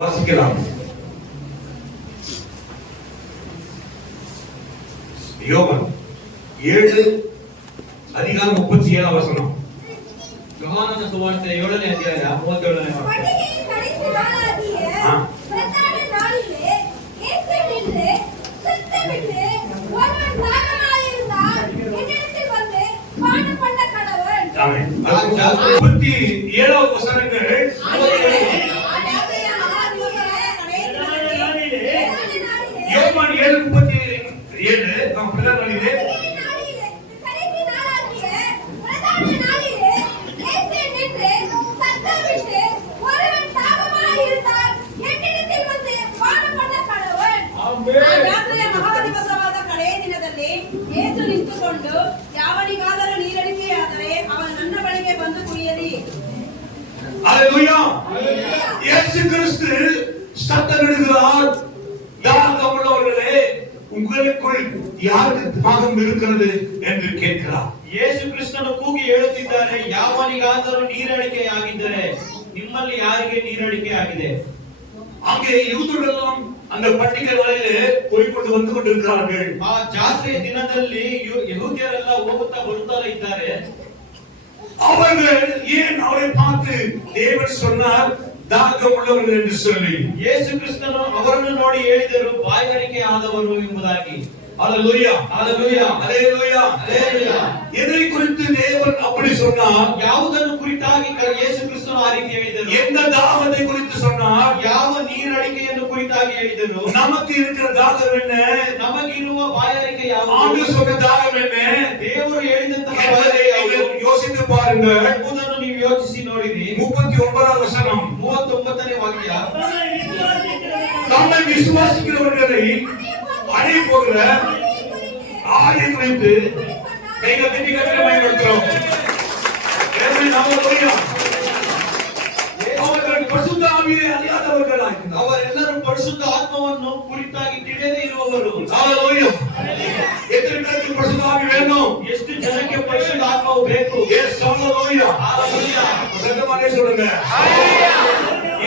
வாசிக்கலாம். யோவான் 7:37 வசனம். யோவாನನ ಸುವಾರ್ತೆ 7ನೇ ಅಧ್ಯಾಯ 37ನೇ ವಾಕ್ಯ. ஆமென். 37 வசனங்கள் யோவான் 7:37 நாம் பிரதானிலே ಯೇಸು ನಿಂತುಕೊಂಡು ಯಾವನಿಗಾದರೂ ನೀರಡಿಕೆಯಾದರೆ ಅವನು ನನ್ನ ಬಳಿಗೆ ಬಂದು ಕುಡಿಯಲಿ. அல்லேலூயா. இயேசு கிறிஸ்து சத்தமிடுகிறார், தாகமுள்ளவர்களே உங்களுக்குள் யாருக்கு தாகம் இருக்கிறது என்று கேட்கிறார். ಯೇಸು ಕ್ರಿಸ್ತನು ಕೂಗಿ ಹೇಳುತ್ತಿದ್ದಾರೆ, ಯಾವನಿಗಾದರೂ ನೀರಡಿಕೆಯಾಗಿದ್ದರೆ ನಿಮ್ಮಲ್ಲಿ ಯಾರಿಗೆ ನೀರಡಿಕೆ ಆಗಿದೆ? அங்கே யூதரெல்லாம் அந்த பண்டிகை நாளிலே போய்ಕೊಂಡು வந்து கொண்டிருக்கிறார்கள். ಆ ಜಾತ್ರೆಯ ದಿನದಲ್ಲಿ ಯಹೂದ್ಯರೆಲ್ಲ ಹೋಗುತ್ತಾ ಬರುತ್ತಾ ಇದ್ದಾರೆ. அவர்கள் ஏன் அவரை பார்த்து தேவன் சொன்னார் தாகம் உள்ளவர்கள் என்று சொல்லி? ಯೇಸು ಕ್ರಿಸ್ತನು ಅವರನ್ನು ನೋಡಿ ಹೇಳಿದರು, ಬಾಯಾರಿಕೆ ಆದವರು ಎಂಬುದಾಗಿ. அல்லேலூயா, அல்லேலೂಯಾ, அல்லேலூயா, அல்லೇಲೂಯಾ. எதை குறித்து தேவன் அப்படி சொன்னார்? ಯಾವುದನ್ನು ಕುರಿತಾಗಿ ಯೇಸು ಕ್ರಿಸ್ತನು ಆ ರೀತಿ ಹೇಳಿದರು? எந்த தாகத்தை குறித்து சொன்னார்? ಯಾವ ನೀರಡಿಕೆಯನ್ನು ಕುರಿತಾಗಿ ಹೇಳಿದರು? நமக்கு இருக்கிற தாகம் என்ன? ನಮಗಿರುವ ಬಾಯಾರಿಕೆ ಯಾವುದು? ஆண்டவர் சொன்ன தாகம் என்ன? ದೇವರು ಹೇಳಿದಂತಹ என்பதை நீங்கள் யோசித்து பாருங்கள். ಎಂಬುದನ್ನು ನೀವು ಯೋಚಿಸಿ ನೋಡಿರಿ. 39வது வசனம். 39ನೇ ವಾಕ್ಯ. நம்மை விசுவாசிக்கிறவர்களை அடைய போகிற ஆயை குறித்து கைகள் தட்டி கட்டளை பயன்படுத்துகிறோம். அவர்கள் பரிசுத்த ஆவியை அறியாதவர்களாக ಅವರೆಲ್ಲರೂ ಪರಿಶುದ್ಧ ಆತ್ಮವನ್ನು ಕುರಿತಾಗಿ ತಿಳಿಯದೇ ಇರುವವರು. ஹalleluya. எத்தனை பேருக்கு பரிசுத்த ஆவி வேணும்? ಎಷ್ಟು ಜನಕ್ಕೆ ಪರಿಶುದ್ಧ ಆತ್ಮವು ಬೇಕು? எஸ் ஹalleluya. ஹalleluya. சத்தமானே சொல்லுங்க.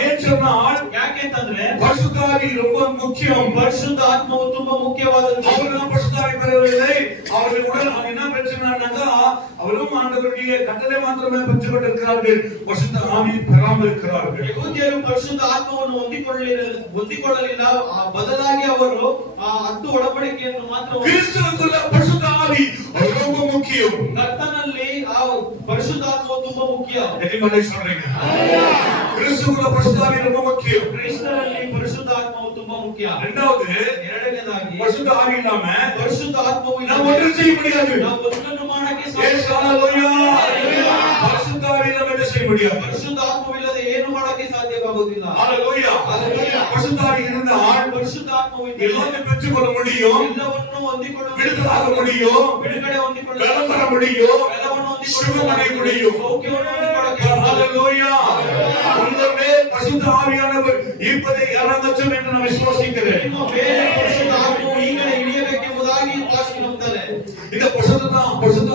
ஏன் சொன்னால் ಯಾಕೆಂತಂದ್ರೆ பரிசுத்த ஆவி ரொம்ப முக்கியம். ಪರಿಶುದ್ಧ ಆತ್ಮವು ತುಂಬಾ ಮುಖ್ಯವಾದದ್ದು. அவர்கள் பரிசுத்த ஆவி பெறவில்லை. அவர்கள் உடல் என்ன பிரச்சனைனாங்க? அவரும் ஆண்டவருடைய கட்டளை மாத்திரமே பெற்றுக் கொண்டிருக்கிறார்கள். பரிசுத்த ஆவி பெறாமல் இருக்கிறார்கள். ಯಹೂದ್ಯರು ಪರಿಶುದ್ಧ ಆತ್ಮವನ್ನು ಹೊಂದಿಕೊಳ್ಳಲಿಲ್ಲ. ಬದಲಾಗಿ ಅವರು ಆ 10 ಒಡಂಬಡಿಕೆಯನ್ನು ಮಾತ್ರ. கிறிஸ்துவுக்குள்ள பரிசுத்த ஆவி ரொம்ப முக்கியம். ಕರ್ತನಲ್ಲಿ ಆ ಪರಿಶುದ್ಧ ಆತ್ಮವು ತುಂಬಾ ಮುಖ್ಯ. எத்தனை சொல்றீங்க? கிறிஸ்துவுக்குள்ள பரிசுத்த ஆவி ரொம்ப முக்கியம். ಕ್ರಿಸ್ತನಲ್ಲಿ ಪರಿಶುದ್ಧ ಆತ್ಮವು ತುಂಬಾ ಮುಖ್ಯ. இரண்டாவது, ಎರಡನೇದಾಗಿ பரிசுத்த ஆவி இல்லாம ಪರಿಶುದ್ಧ ಆತ್ಮವು நாம் ஒன்றும் செய்ய முடியாது. ನಾವು ಒಂದನ್ನು ಮಾಡಕ್ಕೆ எஸ் ஹalleluya. பரிசுத்த ஆவி இல்லாம என்ன செய்ய முடியாது? ಪರಿಶುದ್ಧ ಆತ್ಮವಿಲ್ಲದೆ ಏನು ಮಾಡಕ್ಕೆ ಸಾಧ್ಯವಾಗುವುದಿಲ್ಲ. ஹalleluya. ஹalleluya. பரிசுத்த ஆவி இருந்தால் ಪರಿಶುದ್ಧ ಆತ್ಮವು எல்லாமே பெற்றுக்கொள்ள முடியும். ಎಲ್ಲವನ್ನೂ ಹೊಂದಿಕೊಳ್ಳ விடுதலாக முடியும். ಬಿಡುಗಡೆ ಹೊಂದಿಕೊಳ್ಳ பலம் பெற முடியும். ಎಲ್ಲವನ್ನೂ சுகமடைய முடியும். ಸೌಖ್ಯವನ್ನು ಹೊಂದಿಕೊಳ್ಳಕ್ಕೆ. ஹalleluya. உங்களுடைய பரிசுத்த ஆவியானவர் இருப்பதை யாராச்சும் என்று நான் விசுவாசிக்கிறேன். ಇನ್ನು ಬೇರೆ ಪರಿಶುದ್ಧ ಆತ್ಮವು ಈಗಲೇ ಇಳಿಯಬೇಕೆಂಬುದಾಗಿ ಪಾಸ್ಟರ್ ನಂಬುತ್ತಾರೆ. இந்த பரிசுத்த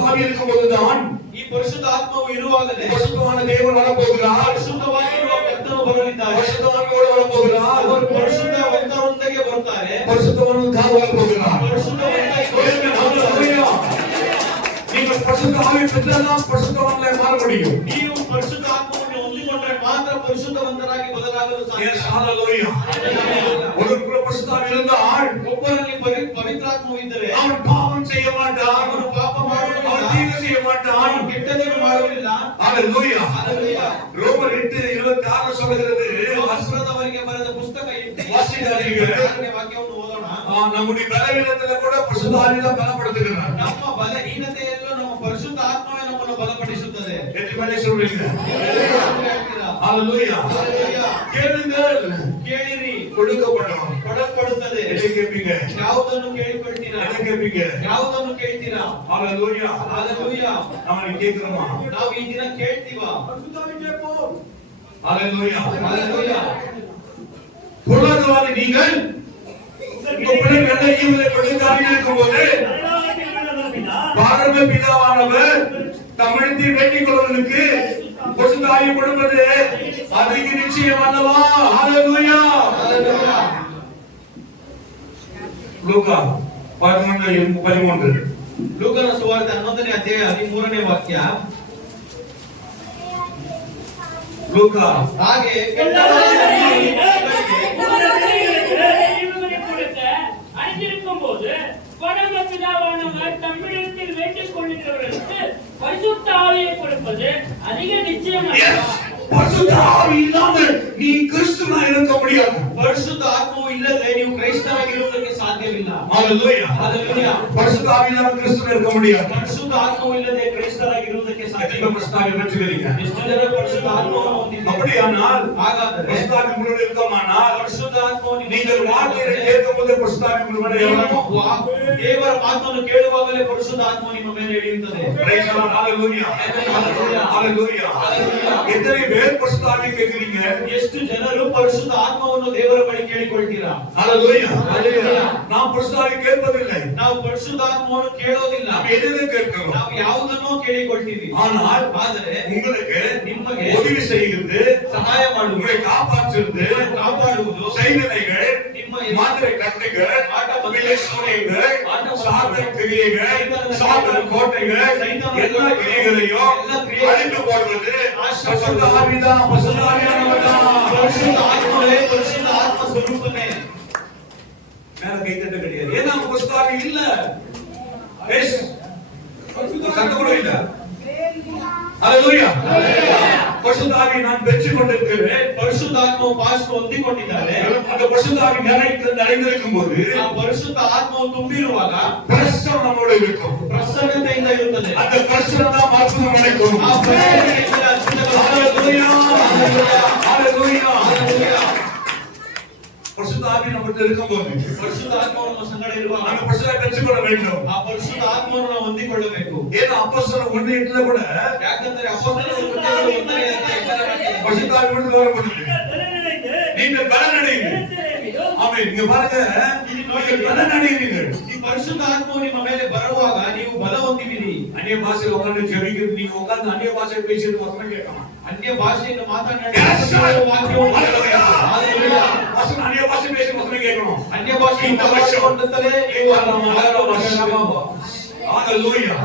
ஆவி இருக்கும்போதுதான் ಈ ಪರಿಶುದ್ಧ ಆತ್ಮವು ಇರುವಾಗಲೇ பரிசுத்தமான தேவன் வரப்போகிறார். ಪರಿಶುದ್ಧವಾಗಿರುವ ಕರ್ತನು ಬರಲಿದ್ದಾರೆ. பரிசுத்தவான்களோடு வரப்போகிறார். ಅವರು ಪರಿಶುದ್ಧವಂತರೊಂದಿಗೆ ಬರ್ತಾರೆ. பரிசுத்தவான்கள் வரப்போகிறார். ஹalleluya. நீங்கள் பரிசுத்த ஆவி பெற்றால்தான் பரிசுத்தவான்களாய் மாற முடியும். ನೀವು ಪರಿಶುದ್ಧ ಆತ್ಮವನ್ನು ಹೊಂದಿಕೊಂಡ್ರೆ ಮಾತ್ರ ಪರಿಶುದ್ಧವಂತರಾಗಿ ಬದಲಾಗಲು ಸಾಧ್ಯ. எஸ் ஹalleluya. ஒருவருக்குள்ள பரிசுத்த ஆவி இருந்தால் ಒಬ್ಬರಲ್ಲಿ ಪವಿತ್ರಾತ್ಮವು ಇದ್ದರೆ அவன் பாவம் செய்ய மாட்டான். ಅವನು ಪಾಪ ಮಾಡುವುದಿಲ್ಲ. அவன் தீங்கு செய்ய மாட்டான். ಅವನು ಕೆಟ್ಟದ್ದನ್ನು ಮಾಡುವುದಿಲ್ಲ. ஹalleluya. ಹಲ್ಲೆಲೂಯಾ. ரோமர் 8:26 சொல்கிறது. ರೋಮಾಪುರದವರಿಗೆ ಬರೆದ ಪುಸ್ತಕ 8 வாசிக்காதீங்க. ವಾಕ್ಯವನ್ನು ಓದೋಣ. நம்முடைய பலவீனத்துல கூட பரிசுத்த ஆவி தான் பலப்படுத்துகிறார். ನಮ್ಮ ಬಲಹೀನತೆಯಲ್ಲೂ ನಮ್ಮ ಪರಿಶುದ್ಧ ಆತ್ಮವೇ ನಮ್ಮನ್ನು ಬಲಪಡಿಸುತ್ತದೆ. எத்தனை சொல்றீங்க? ஹalleluya. கேளுங்கள், ಕೇಳಿರಿ, கொடுக்கப்படும். ಕೊಡಲ್ಪಡುತ್ತದೆ. எதை கேட்பீங்க? ಯಾವುದನ್ನು ಕೇಳಿಕೊಳ್ತೀರಾ? எதை கேட்பீங்க? ಯಾವುದನ್ನು ಕೇಳ್ತೀರಾ? ஹalleluya. ಹಲ್ಲೆಲೂಯಾ. நாம கேக்குறோமா? ನಾವು ಈ ದಿನ ಕೇಳ್ತೀವಾ? ஹalleluya. ಹಲ್ಲೆಲೂಯಾ. பொருளாதார நீங்கள் உங்க பிள்ளைகளை ஈவுல கொடுக்காம இருக்கும்போது பாரத பிதாவானவர் தமிழத்தில் வேண்டிக் கொள்வதற்கு பசுத்தாவி கொடுப்பது அதுக்கு நிச்சயம் அல்லவா? ஹalleluya. லூக்கா 11:13. ಲೂಕನ ಸುವಾರ್ತೆ 11ನೇ ಅಧ್ಯಾಯ 13ನೇ ವಾಕ್ಯ. லூக்கா ಹಾಗೆ அறிந்திருக்கும் போது பரமபிதாவானவர் தம்மிடத்தில் வேண்டிக் கொள்கிறவர்களுக்கு பரிசுத்த ஆவியை கொடுப்பது அதிக நிச்சயமாக. பரிசுத்த ஆவி இல்லாமல் நீ கிறிஸ்துவனா இருக்க முடியாது. ಪರಿಶುದ್ಧ ಆತ್ಮವು ಇಲ್ಲದೆ ನೀವು ಕ್ರೈಸ್ತರಾಗಿರುವುದಕ್ಕೆ ಸಾಧ್ಯವಿಲ್ಲ. ஹalleluya. ಹalleluya. பரிசுத்த ஆவி இல்லாமல் கிறிஸ்துவனா இருக்க முடியாது. ಪರಿಶುದ್ಧ ಆತ್ಮವು ಇಲ್ಲದೆ ಕ್ರೈಸ್ತರಾಗಿರುವುದಕ್ಕೆ ಸಾಧ್ಯವಿಲ್ಲ. பரிசுத்த ஆவி வெச்சுக்கிறீங்க. ಎಷ್ಟು ಜನ ಪರಿಶುದ್ಧ ಆತ್ಮವನ್ನು ಹೊಂದಿದ್ದೀರಿ? அப்படியானால் ಹಾಗಾದರೆ பரிசுத்த ஆவி உங்களோடு இருக்குமானால் ಪರಿಶುದ್ಧ ಆತ್ಮವನ್ನು நீங்கள் வார்த்தையை கேட்கும்போது பரிசுத்த ஆவி உங்களோட இறங்கும். ದೇವರ ಮಾತನ್ನು ಕೇಳುವಾಗಲೇ ಪರಿಶುದ್ಧ ಆತ್ಮವು ನಿಮ್ಮ ಮೇಲೆ ಇಳಿಯುತ್ತದೆ. Praise the Lord. Hallelujah. Hallelujah. எத்தனை பேர் பரிசுத்த ஆவி கேட்கிறீங்க? ಎಷ್ಟು ಜನರು ಪರಿಶುದ್ಧ ಆತ್ಮವನ್ನು ದೇವರ ಬಳಿ ಕೇಳಿಕೊಳ್ತೀರಾ? Hallelujah. Hallelujah. நாம் பரிசுத்த ஆவி கேட்பதில்லை. ನಾವು ಪರಿಶುದ್ಧ ಆತ್ಮವನ್ನು ಕೇಳೋದಿಲ್ಲ. நாம் எதிலே கேட்கிறோம்? ನಾವು ಯಾವುದನ್ನೋ ಕೇಳಿಕೊಳ್ತೀವಿ. ஆனால் ಆದರೆ உங்களுக்கு ನಿಮಗೆ உதவி செய்கிறது, ಸಹಾಯ ಮಾಡುವುದು, உங்களை காப்பாற்றுவது, ಕಾಪಾಡುವುದು, செய்வினைகள், ನಿಮ್ಮ மாந்திரை கட்டுகள், விலைசூனியங்கள், சாத்தான் கிரியைகள், சாத்தான் கோட்டைகள், எல்லா கிரியைகளையும் அழித்து போடுவது பரிசுத்த ஆவிதான். பரிசுத்த ஆவியானவர்தான். ಪರಿಶುದ್ಧ ಆತ್ಮವೇ ಪರಿಶುದ್ಧ ಆತ್ಮ ಸ್ವರೂಪನೇ. மேல கை தட்ட கிடையாது. ஏன்னா பரிசுத்த ஆவி இல்ல. எஸ் சத்தம் கூட இல்ல. ஹalleluya. பரிசுத்த ஆவி நான் பெற்று கொண்டிருக்கிறேன். ಪರಿಶುದ್ಧ ಆತ್ಮವು ಪಾಸ್ಟರ್ ಹೊಂದಿಕೊಂಡಿದ್ದಾರೆ. அந்த பரிசுத்த ஆவி நிறைந்திருக்கும் போது ಆ ಪರಿಶುದ್ಧ ಆತ್ಮವು ತುಂಬಿರುವಾಗ பிரசன்னம் நம்மோடு இருக்கும். ಪ್ರಸನ್ನತೆಯಿಂದ ಇರುತ್ತದೆ. அந்த பிரசன்னம் தான் அற்புதம் நடக்கும். ಆ ಪ್ರಸನ್ನತೆಯಿಂದ ಅದ್ಭುತಗಳು ஹalleluya. ಹalleluya. ஹalleluya. பரிசுத்த ஆவி நம்மகிட்ட இருக்கும்போது ಪರಿಶುದ್ಧ ಆತ್ಮವನ್ನು ನಮ್ಮ ಸಂಗಡ ಇರುವಾಗ அந்த பரிசுத்த பெற்றுக்கொள்ள வேண்டும். ಆ ಪರಿಶುದ್ಧ ಆತ್ಮವನ್ನು ನಾವು ಹೊಂದಿಕೊಳ್ಳಬೇಕು. ஏன்னா அப்போஸ்தலர் 1:8 கூட ಯಾಕಂದ್ರೆ ಅಪೊಸ್ತಲರ ಕೃತ್ಯಗಳು 1ನೇ ಅಧ್ಯಾಯ பரிசுத்த ஆவி விட்டு வரப்படுது. நீங்கள் பலனடையுங்கள். ஆமென். இங்க பாருங்க, நீங்கள் பலனடைகிறீர்கள். ಈ ಪರಿಶುದ್ಧ ಆತ್ಮವು ನಿಮ್ಮ ಮೇಲೆ ಬರುವಾಗ ನೀವು ಬಲ ಹೊಂದಿವಿರಿ. அந்நிய பாஷையில உட்கார்ந்து ஜெபிக்கிறது, நீங்க உட்கார்ந்து அந்நிய பாஷை பேசிட்டு வசனம் கேட்கலாம். ಅನ್ಯ ಭಾಷೆಯನ್ನು ಮಾತನಾಡಿ Yes, sir. ವಾಕ್ಯವನ್ನು ஹalleluya. வசனம் அந்நிய பாஷை பேசி வசனம் கேட்கணும். ಅನ್ಯ ಭಾಷೆಯನ್ನು ಮಾತನಾಡುತ್ತಲೇ ನೀವು ஹalleluya.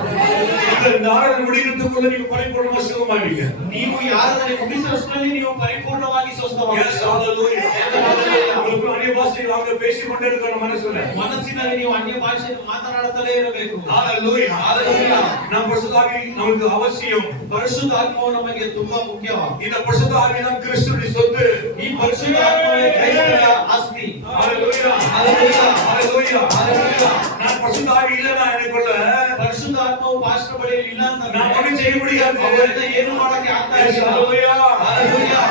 இந்த ஆராதனை முடிக்கிறதுக்குள்ள நீங்க பரிபூர்ணமா சுகமாவீங்க. ನೀವು ಈ ಆರಾಧನೆ ಮುಗಿಸುವಷ್ಟರಲ್ಲಿ ನೀವು ಪರಿಪೂರ್ಣವಾಗಿ Yes, ಸ್ವಸ್ಥವಾಗುತ್ತೀರಿ. hallelujah. உங்களுக்கு அந்நிய பாஷையில் அவங்க பேசிக்கொண்டே இருக்கணும் மனசுல. ಮನಸ್ಸಿನಲ್ಲಿ ನೀವು ಅನ್ಯ ಭಾಷೆಯನ್ನು ಮಾತನಾಡುತ್ತಲೇ ಇರಬೇಕು. ஹalleluya. Hallelujah. நம்ம பரிசுத்த ஆவி நமக்கு அவசியம். ಪರಿಶುದ್ಧ ಆತ್ಮವು ನಮಗೆ ತುಂಬಾ ಮುಖ್ಯವಾಗಿದೆ. இந்த பரிசுத்த ஆவி தான் கிறிஸ்துவின் சொத்து. ಈ ಪರಿಶುದ್ಧ ಆತ್ಮವೇ ಕ್ರೈಸ್ತರ ಆಸ್ತಿ. ஹalleluya. Hallelujah. ஹalleluya. Hallelujah. நான் பரிசுத்த ஆவி இல்லனா எனக்குள்ள ಪರಿಶುದ್ಧ ಆತ್ಮವು ಪಾಸ್ಟರ್ ಬಳಿ ಇಲ್ಲ ಅಂತ நான் ஒண்ணும் செய்ய முடியாது. ಅವರಿಂದ ಏನು ಮಾಡಕ್ಕೆ ಆಗ್ತಾ ಇಲ್ಲ. ஹalleluya. Hallelujah.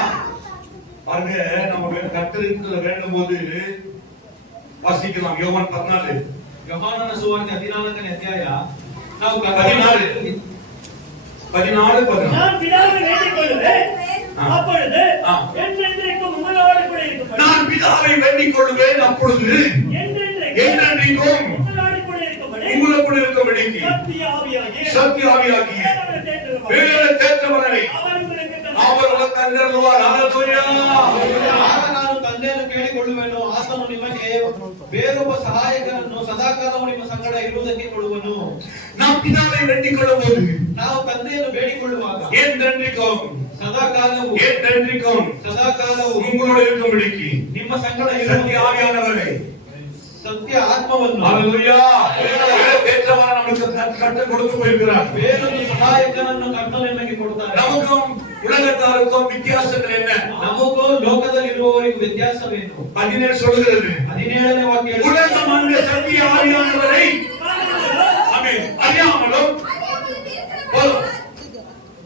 பாருங்க, நம்ம கர்த்தரிடத்துல வேண்டும்போது வாசிக்கலாம். யோவான் 14 ಯೋಹಾನನ ಸುವಾರ್ತೆ 14ನೇ ಅಧ್ಯಾಯ ನಾವು 14 நான் பிதாவை வேண்டிக் கொள்வேன், அப்பொழுது ஆ. என்றென்றைக்கும் உங்களோடு கூட இருக்கும்படி. நான் பிதாவை வேண்டிக் கொள்வேன், அப்பொழுது என்றென்றைக்கும் உங்களோடு கூட இருக்கும்படி உங்களுக்குள் இருக்கும்படிக்கு சத்திய ஆவியாகிய சத்திய ஆவியாகிய தேவனை தேற்றுவார். வேறு தேற்றவரை அவர் உங்களுக்கு அவர் தந்தருவார். ஹalleluya. ಆಗ ನಾನು ತಂದೆಯನ್ನು ಕೇಳಿಕೊಳ್ಳುವೆನು, ಆತನು ನಿಮಗೆ ಬೇರೊಬ್ಬ ಸಹಾಯಕರನ್ನು ಸದಾಕಾಲವು ನಿಮ್ಮ ಸಂಗಡ ಇರುವುದಕ್ಕೆ ಕೊಡುವನು. நாம் பிதாவை வேண்டிக் கொள்ளும்போது ನಾವು ತಂದೆಯನ್ನು ಬೇಡಿಕೊಳ್ಳುವಾಗ என்றென்றைக்கும் ಸದಾಕಾಲವು ಸದಾಕಾಲವು உங்களோடு இருக்கும்படிக்கு ನಿಮ್ಮ ಸಂಗಡ சத்திய ಇರುವ ஆவியானவரை ಸತ್ಯ ಆತ್ಮವನ್ನು ஹalleluya. வேறு தேற்றவரை நமக்கு கற்றுக் கொடுத்து போயிருக்கிறார். ಬೇರೊಂದು ಸಹಾಯಕನನ್ನು ಕರ್ತನು ನಿಮಗೆ ಕೊಡುತ್ತಾರೆ. நமக்கும் உலகத்தாருக்கும் வித்தியாசங்கள் என்ன? ನಮಗೂ ಲೋಕದಲ್ಲಿರುವವರಿಗೂ ವ್ಯತ್ಯಾಸವೇನು? 17 சொல்கிறது. 17ನೇ ವಾಕ್ಯ ಹೇಳುತ್ತದೆ, உலகம் அந்த சத்திய ஆவியானவரை ஆமென் அறியாமலும் போதும்.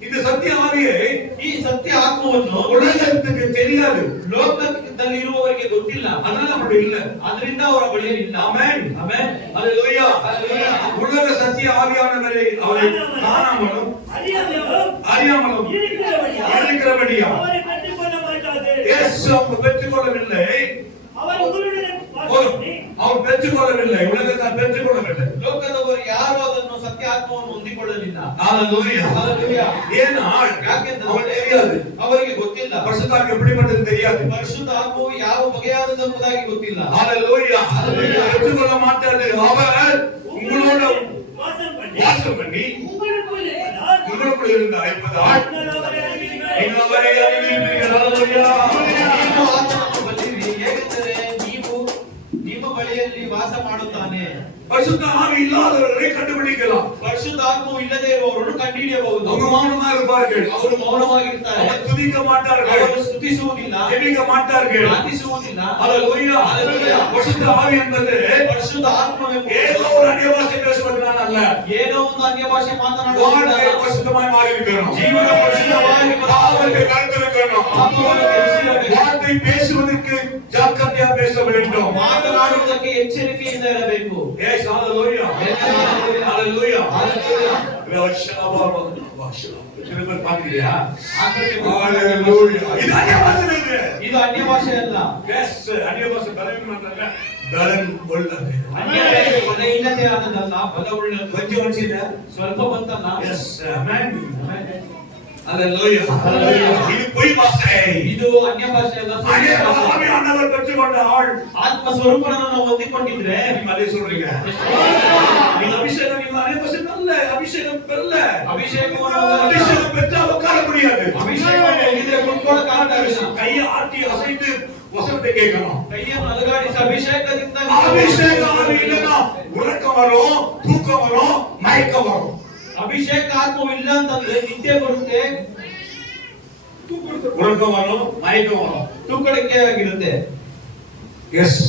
இந்த சத்திய ஆவியை ಈ ಸತ್ಯ ಆತ್ಮವನ್ನು உலகத்துக்கு தெரியாது. ಲೋಕದಲ್ಲಿರುವವರಿಗೆ ಗೊತ್ತಿಲ್ಲ. அதனால அப்படி இல்ல. ಅದರಿಂದ ಅವರ ಬಳಿಯಲ್ಲಿ ಇಲ್ಲ. ஆமென். ಆಮೆನ್. ஹalleluya. Hallelujah. உலக சத்திய ஆவியானவரை அவரை காணாமலும் அறியாமலும் இருக்கிறபடியா அவரை பற்றிக் கொள்ள மாட்டாது. இயேசு அவங்க பெற்றுக்கொள்ளவில்லை. அவர் உங்களுடன் வாசம் போதும். பண்ணி அவர் பெற்றுக்கொள்ளவில்லை. உலகத்தார் பெற்றுக்கொள்ளவில்லை. ಲೋಕದವರು ಯಾರು ಅದನ್ನು ಸತ್ಯ ಆತ್ಮವನ್ನು ಹೊಂದಿಕೊಳ್ಳಲಿಲ್ಲ. ஹalleluya. Hallelujah. ஏனால் ಯಾಕೆಂದರೆ அவருக்கு தெரியாது. ಅವರಿಗೆ ಗೊತ್ತಿಲ್ಲ. பரிசுத்த ஆவி எப்படிப்பட்டது தெரியாது. ಪರಿಶುದ್ಧ ಆತ್ಮವು ಯಾವ ಬಗೆಯಾದದೆಂಬುದಾಗಿ ಗೊತ್ತಿಲ್ಲ. ஹalleluya. ஏற்றுக்கொள்ள மாட்டாரு. அவர் உங்களோட வாசம் பண்ணி உங்களுக்குள் இருந்து அழைப்பதால் நீங்கள் அவரை அறிவீர்கள். ஹalleluya. ನೀವು ಆತನನ್ನು ಬಲ್ಲಿರಿ, ಏಕೆಂದರೆ ನೀವು ನಿಮ್ಮ ಬಳಿಯಲ್ಲಿ ವಾಸ ಮಾಡುತ್ತಾನೆ. பரிசுத்த ஆவி இல்லாதவர்களை கண்டுபிடிக்கலாம். ಪರಿಶುದ್ಧ ಆತ್ಮವು ಇಲ್ಲದೆ ಇರುವವರನ್ನು ಕಂಡುಹಿಡಿಯಬಹುದು. அவங்க மௌனமா இருப்பார்கள். ಅವರು ಮೌನವಾಗಿರ್ತಾರೆ. ಅವರು துதிக்க மாட்டார்கள். ಅವರು ಸ್ತುತಿಸುವುದಿಲ್ಲ, ஜெபிக்க மாட்டார்கள். ಪ್ರಾರ್ಥಿಸುವುದಿಲ್ಲ. ஹalleluya. ஹalleluya. பரிசுத்த ஆவி என்பது ಪರಿಶುದ್ಧ ಆತ್ಮವೆಂಬುದು ஏதோ ஒரு அந்நிய பாஷை பேசுவதனால அல்ல. ಏನೋ ಒಂದು ಅನ್ಯ ಭಾಷೆ வாழ்க்கை ಮಾತನಾಡುವುದಲ್ಲ. பரிசுத்தமாய் மாறி இருக்கணும். ಜೀವನ ಪರಿಶುದ್ಧವಾಗಿ பாவத்தை கருத்திருக்கணும். ಪಾಪವನ್ನು ತ್ಯಜಿಸಿರಬೇಕು. வார்த்தை பேசுவதற்கு ஜாக்கிரதையா பேச வேண்டும். ಮಾತನಾಡುವುದಕ್ಕೆ ಎಚ್ಚರಿಕೆಯಿಂದ ಇರಬೇಕು. Yes, hallelujah. Hallelujah. திரும்ப பாக்குறியா? Hallelujah. இது அந்நிய பாஷை இல்லை. ಇದು ಅನ್ಯ ಭಾಷೆ ಅಲ್ಲ. Yes, அந்நிய பாஷை பலவீனம் பண்றாங்க. பலன் உள்ளது. ಅನ್ಯ ಭಾಷೆ ಬಲ ಇಲ್ಲದೆ ಆದದಲ್ಲ, ಬಲ ಉಳ್ಳದು. கொஞ்சம் வச்சில. ಸ್ವಲ್ಪ ಬಂತಲ್ಲ. Yes, amen. Hallelujah. இது பொய் பாஷை. ಇದು ಅನ್ಯ ಭಾಷೆ ಅಲ್ಲ, ಸುಳ್ಳು அந்நிய ಭಾಷೆ. ஆவியானவர் பெற்றுக்கொண்ட ஆள். ಆತ್ಮ ಸ್ವರೂಪನನ್ನು ನಾವು ಹೊಂದಿಕೊಂಡಿದ್ರೆ நீங்க அதே சொல்றீங்க. நீங்க அபிஷேகம் நீங்க அநேக வருஷம் அல்ல, அபிஷேகம் பெறல. அபிஷேகம் பெற்றா உட்கார முடியாது. ಅಭಿಷೇಕ ಹೊಂದಿದ್ರೆ ಕುತ್ಕೊಳ್ಳೋಕ್ಕಾಗಲ್ಲ. கையை ஆட்டி அசைத்து வசனத்தை கேட்கணும். ಕೈಯನ್ನು ಅಲುಗಾಡಿಸಿ ಅಭಿಷೇಕದಿಂದ அபிஷேக ஆவி இல்லைன்னா உறக்கம் வரும், தூக்கம் வரும், மயக்கம் வரும். ಅಭಿಷೇಕ ಆತ್ಮವು ಇಲ್ಲ ಅಂತಂದ್ರೆ ನಿದ್ದೆ ಬರುತ್ತೆ, உறக்கம் வரும், மயக்கம் வரும். ತೂಕಡಿಕೆ ಆಗಿರುತ್ತೆ. எஸ்,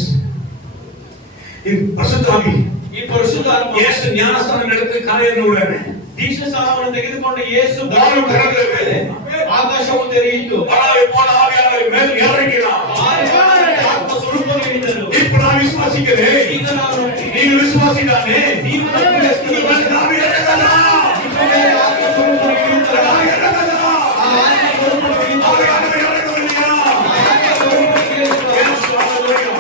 இது பரிசுத்த ஆவி. ಈ ಪರಿಶುದ್ಧ ಆತ್ಮ இயேசு ஞானஸ்நானம் எடுத்து கரைಯನ್ನು உடனே ದೀಕ್ಷಾ ಸ್ನಾನವನ್ನು ತೆಗೆದುಕೊಂಡು ಯೇಸು ಬಾಗಿಲು ತೆರೆದಿದೆ. ಆಕಾಶವು ತೆರೆಯಿತು. பலாவை போல ஆவியானவர் மேல் இறங்கினார். ಆತ್ಮ ಸ್ವರೂಪವನ್ನು ಹಿಡಿದರು. இப்ப நான் விசுவாசிக்கிறேன். ಈಗ ನಾವು நீங்க விசுவாசித்தானே? ನೀವು நீங்க வந்து ஆவி இறங்கதா? ಆತ್ಮ ಸ್ವರೂಪವನ್ನು ಹಿಡಿದರು. ஆவி இறங்கதா? ಆ ಆತ್ಮ ಸ್ವರೂಪವನ್ನು ಹಿಡಿದರು. ஆவியானவர் இறங்கவில்லையா? ಆತ್ಮ ಸ್ವರೂಪವನ್ನು ಹಿಡಿದರು. Yes, hallelujah.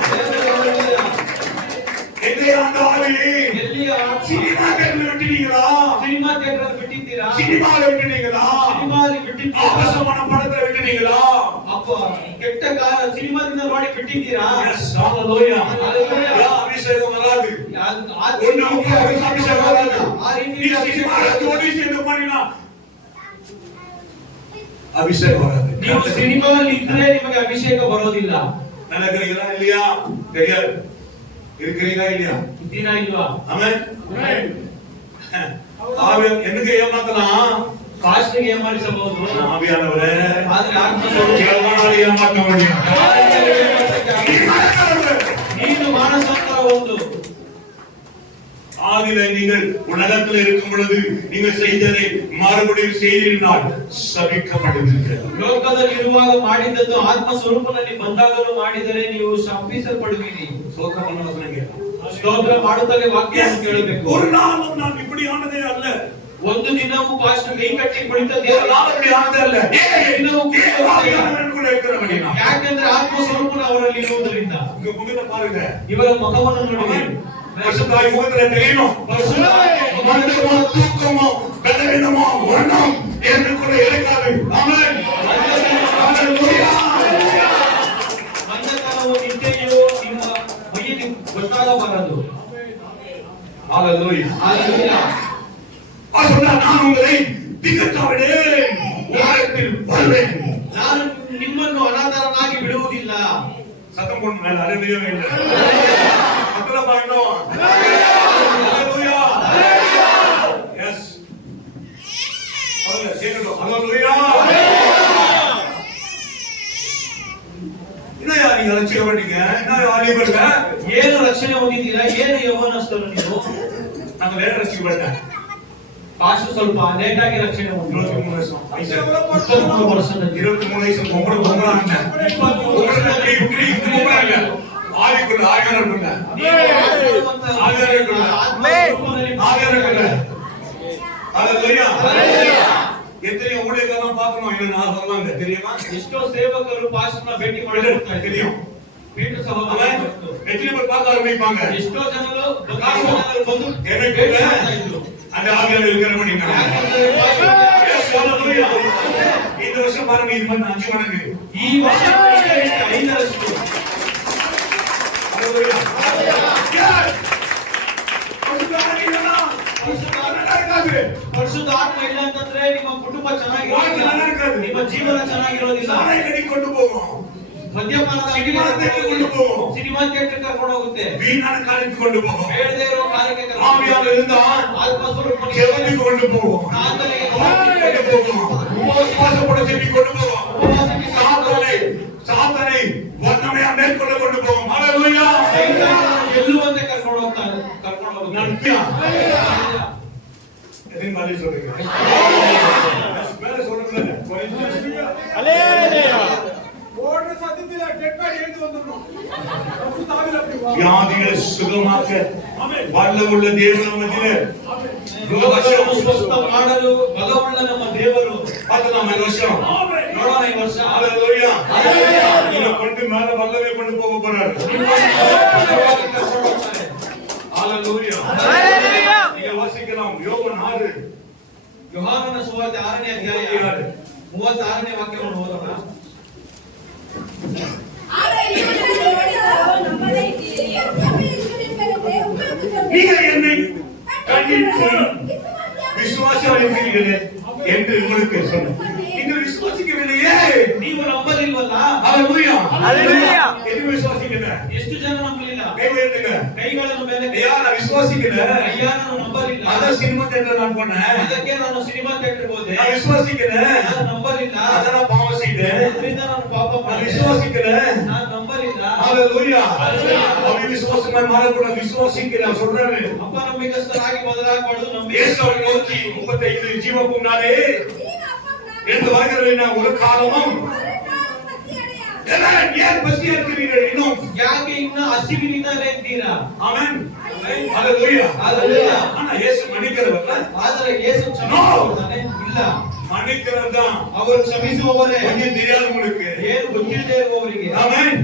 எங்கே அந்த ஆவி? ಎಲ್ಲಿ ಆತ್ಮ சினிமா தேட்டர்ல விட்டுட்டீங்களா? Cinema theatre ಬಿಟ್ಟಿದ್ದೀರಾ? சினிமால விட்டுட்டீங்களா? ಸಿನಿಮಾಲಿ ಬಿಟ್ಟಿದ್ದೀರಾ? ஆபாசமான படத்தை விட்டுட்டீங்களா? ಅಪ್ಪ ಕೆಟ್ಟ ಸಿನಿಮಾದಿಂದ ನೋಡಿ ಬಿಟ್ಟಿದ್ದೀರಾ? Yes, hallelujah. Hallelujah. யா, அபிஷேகம் வராது. ಆ ஒண்ணு உங்களுக்கு அபிஷேகம் வராது. ಆ ರೀತಿ நீ சினிமால ஜோடி சேர்ந்து பண்ணினா அபிஷேகம் வராது. ನೀವು ಸಿನಿಮಾದಲ್ಲಿ ಇದ್ರೆ ನಿಮಗೆ ಅಭಿಷೇಕ ಬರೋದಿಲ್ಲ. நினைக்கிறீங்களா இல்லையா? தெரியாது. இருக்கிறீங்களா இல்லையா? ಇದ್ದೀರಾ ಇಲ್ವಾ? ஆமென். ஆவியானவர் என்னங்க ஏமாத்தலாம்? ಕಾಸ್ಟ್ಗೆ ಏನ್ ಮಾಡಿಸಬಹುದು, ஆவியானவரே ಆದ್ರೆ ಆತ್ಮ ಸ್ವರೂಪ கேவலமான ஏமாற்ற முடியும். ನೀನು ಮಾನಸಾಂತರ ಒಂದು ஆதியிலே நீங்கள் உலகத்தில் இருக்கும் பொழுது நீங்கள் செய்ததை மறுபடியும் செய்திருந்தால் சபிக்கப்பட்டிருக்கிறது. ಲೋಕದಲ್ಲಿ ಇರುವಾಗ ಮಾಡಿದ್ದನ್ನು ಆತ್ಮ ಸ್ವರೂಪದಲ್ಲಿ ಬಂದಾಗಲೂ ಮಾಡಿದರೆ ನೀವು ಶಪಿಸಲ್ಪಡುವಿರಿ. ಸ್ತೋತ್ರ ಮಾಡುತ್ತಲೇ ವಾಕ್ಯವನ್ನು ಕೇಳಬೇಕು. ஒரு நாளும் நான் இப்படி ஆனதே அல்ல. ಒಂದು ದಿನವೂ ಪಾಸ್ಟರ್ ಕೈ ಕಟ್ಟಿ ಕುಳಿತದ್ದೇ ஒரு நாள் இப்படி ஆனதே அல்ல. ದಿನವೂ கூட இருக்கிறவங்க ಯಾಕೆಂದ್ರೆ ಆತ್ಮ ಸ್ವರೂಪನ ಅವರಲ್ಲಿ ಇರುವುದರಿಂದ. இங்க முகத்தை பாருங்க. ಇವರ ಮುಖವನ್ನು ನೋಡಿ பரிசுத்தாய் முகத்துல தெரியணும். மனுஷனோ தூக்கமோ பலவீனமோ மரணம் என்று கூட இருக்காது. ஆமென். ஹalleluya. ಮಂದತನವು ನಿತ್ಯವೂ ನಿಮ್ಮ ಮೈಯಲ್ಲಿ ಗೊತ್ತಾಗಬಾರದು. ஹalleluya. Hallelujah. நான் உங்களை திகட்டாவிடேன், உலகத்தில் வருவேன். ನಾನು ನಿಮ್ಮನ್ನು ಅನಾಥರನ್ನಾಗಿ ಬಿಡುವುದಿಲ್ಲ. சத்தம் போட்டு மேல ஹalleluya இல்லை. மக்களை பாருங்க. ஹalleluya. எஸ். பாருங்க கேட்கணும். ஹalleluya. என்னையா நீங்க ரட்சிக்கப்பட்டீங்க? என்ன வாலிபர்ங்க? ಏನು ರಕ್ಷಣೆ ಹೊಂದಿದ್ದೀರಾ? ಏನು ಯೌವನಸ್ಥರು ನೀವು? நாங்க லேட் ரட்சிக்கப்பட்டேன். ಪಾಸ್ಟರ್ ಸ್ವಲ್ಪ ಲೇಟ್ ಆಗಿ ರಕ್ಷಣೆ ಹೊಂದಿದ್ರು. 23 வருஷம். 23 ವರ್ಷದಲ್ಲಿ 23 வயசுல பொம்பளாங்க. ஆவிக்குள்ள ஆவியானவர் இருக்குங்க. எத்தனையோ ஊழியக்காரன் பார்க்கணும். இல்லை நான் சொல்லுவாங்க தெரியுமா? ಎಷ್ಟೋ ಸೇವಕರು ಪಾಸ್ಟರ್ನ ಭೇಟಿ ಮಾಡಿರ್ತಾರೆ. தெரியும். ಪೀಠ ಸಭಾವನ್ನ எத்தனை பேர் பார்க்க ஆரம்பிப்பாங்க. ಎಷ್ಟೋ ಜನರು ಬಂದು எனக்கு ಭೇಟಿ ಮಾಡ್ತಾ ಇದ್ರು. அந்த ஆவியானவர் இருக்கிற ಯಾಕಂದ್ರೆ ಪಾಸ್ಟರ್ இந்த வருஷம் பாருங்க இது மாதிரி 5 மடங்கு. ಈ ವರ್ಷ 5ರಷ್ಟು. Hallelujah. Yes. ಪರಿಶುದ್ಧಾತ್ಮ ಇಲ್ಲ ಅಂತಂದ್ರೆ ನಿಮ್ಮ ಕುಟುಂಬ ಚೆನ್ನಾಗಿರೋದಿಲ್ಲ, ನಿಮ್ಮ ಜೀವನ ಚೆನ್ನಾಗಿರೋದಿಲ್ಲ. ಕೊಂಡು ಹೋಗೋಣ, ಮದ್ಯಪಾನದ ಸಿನಿಮಾ ಥಿಯೇಟರ್ಗೆ ಹೋಗೋಣ, ಸಿನಿಮಾ ಥಿಯೇಟರ್ ಕರ್ಕೊಂಡು ಹೋಗುತ್ತೆ, ವೀಣಾನ ಕಾರ್ಯಕ್ಕೊಂಡು ಹೋಗೋಣ, ಬೇಡದೇ ಇರೋ ಕಾರ್ಯಕ್ಕೆ ಆವಿಯಾನದಿಂದ ಆತ್ಮ ಸ್ವರೂಪನಿಗೆ ಜೀವನಿಗೆ ಕೊಂಡು ಹೋಗೋಣ, ಪ್ರಾರ್ಥನೆಗೆ ಹೋಗೋಣ, ಉಪವಾಸ ಪಡಿಸಿ ಕೊಂಡು ಹೋಗೋಣ, ಸಾಧನೆ ವರ್ಣಮಯ ಮೇಲ್ಕೊಂಡು ಹೋಗೋಣ. ಹಲ್ಲೆಲೂಯಾ. ಗೆಲ್ಲುವಂತೆ ಕರ್ಕೊಂಡು ಹೋಗ್ತಾರೆ, ಕರ್ಕೊಂಡು ಹೋಗುತ್ತೆ. எதின் மாதிரி சொல்லுங்க. மேல சொல்லுங்க. ஹalleluya. ஓடுற சத்தத்தில டெட்கார்ட் எழுந்து வந்துறோம். பரிசுத்தாவில அப்படி வா. வியாதிகளை சுகமாக்க வல்லமுள்ள தேவನ ಮಧ್ಯೆ ರೋಗಗಳನ್ನು ಸ್ವಸ್ಥ ಮಾಡಲು ಬಲವುಳ್ಳ ನಮ್ಮ ದೇವರು. ಅದು ನಮ್ಮ ವರ್ಷ ನೋಡೋಣ ಈ ವರ್ಷ. ஹalleluya. இவனை கொண்டு மேல வல்லவே கொண்டு போக போறாரு. ஹalleluya. நீங்க வாசிக்கலாம் யோவான் 6 ಯೋಹಾನನ ಸುವಾರ್ತೆ 6ನೇ ಅಧ್ಯಾಯ 36ನೇ ವಾಕ್ಯವನ್ನು ಓದೋಣ. ಆಗ ಇವನನ್ನು ನೋಡಿದವರು ನಂಬದೇ ಇದ್ದೀರಿ. நீங்க என்னை கண்டித்து விசுவாசம் இருக்கிறீர்களே என்று உங்களுக்கு சொன்னேன். நீங்கள் விசுவாசிக்கவில்லையே. ನೀವು ನಂಬಲಿಲ್ವಲ್ಲ. ஹalleluya. ஹalleluya. எது விசுவாசிக்கல? ಎಷ್ಟು ಜನ ನಂಬಲಿಲ್ಲ? கை உயர்த்துங்க. ಕೈಗಳನ್ನು ಮೇಲೆ ஐயா நான் விசுவாசிக்கல. ಅಯ್ಯ ನಾನು ನಂಬಲಿಲ್ಲ. அத சினிமா தியேட்டர் நான் போனேன். ಅದಕ್ಕೆ ನಾನು ಸಿನಿಮಾ ಥಿಯೇಟರ್ ಹೋದೆ. நான் விசுவாசிக்கல. ನಾನು ನಂಬಲಿಲ್ಲ. அத நான் பாவம் செய்தேன். ಅದರಿಂದ ನಾನು ಪಾಪ நான் ಮಾಡಿದೆ. விசுவாசிக்கல. ನಾನು ನಂಬಲಿಲ್ಲ. ஹalleluya. அவிசுவாசமா மாறக்கூடாது. விசுவாசிக்கிறேன் சொல்றாரு. ಅಪನಂಬಿಕಸ್ಥರಾಗಿ ಬದಲಾಗಬಾರದು. ನಂಬಿ இயேசு அவரை நோக்கி 35 ஜீவக்கும்னாலே என்று வருகிறவரை நான் ஒரு காலமும் ஏன் பசியா இருக்கிறீர்கள் இன்னும்? ಯಾಕೆ ಇನ್ನ ಹಸಿವಿನಿಂದಲೇ ಇದ್ದೀರಾ? ஆமென். ஹalleluya. ஹalleluya. ஆனா இயேசு மன்னிக்கிறவர்ல? ಆದರೆ ಯೇಸು ಕ್ಷಮಿಸುತ್ತಾನೆ? ಇಲ್ಲ. மன்னிக்கிறவர் தான். ಅವರು ಕ್ಷಮಿಸುವವರೇ. கொஞ்சம் தெரியாது உங்களுக்கு. ಏನು ಗೊತ್ತಿಲ್ಲದೆ ಇರುವವರಿಗೆ. ஆமென்.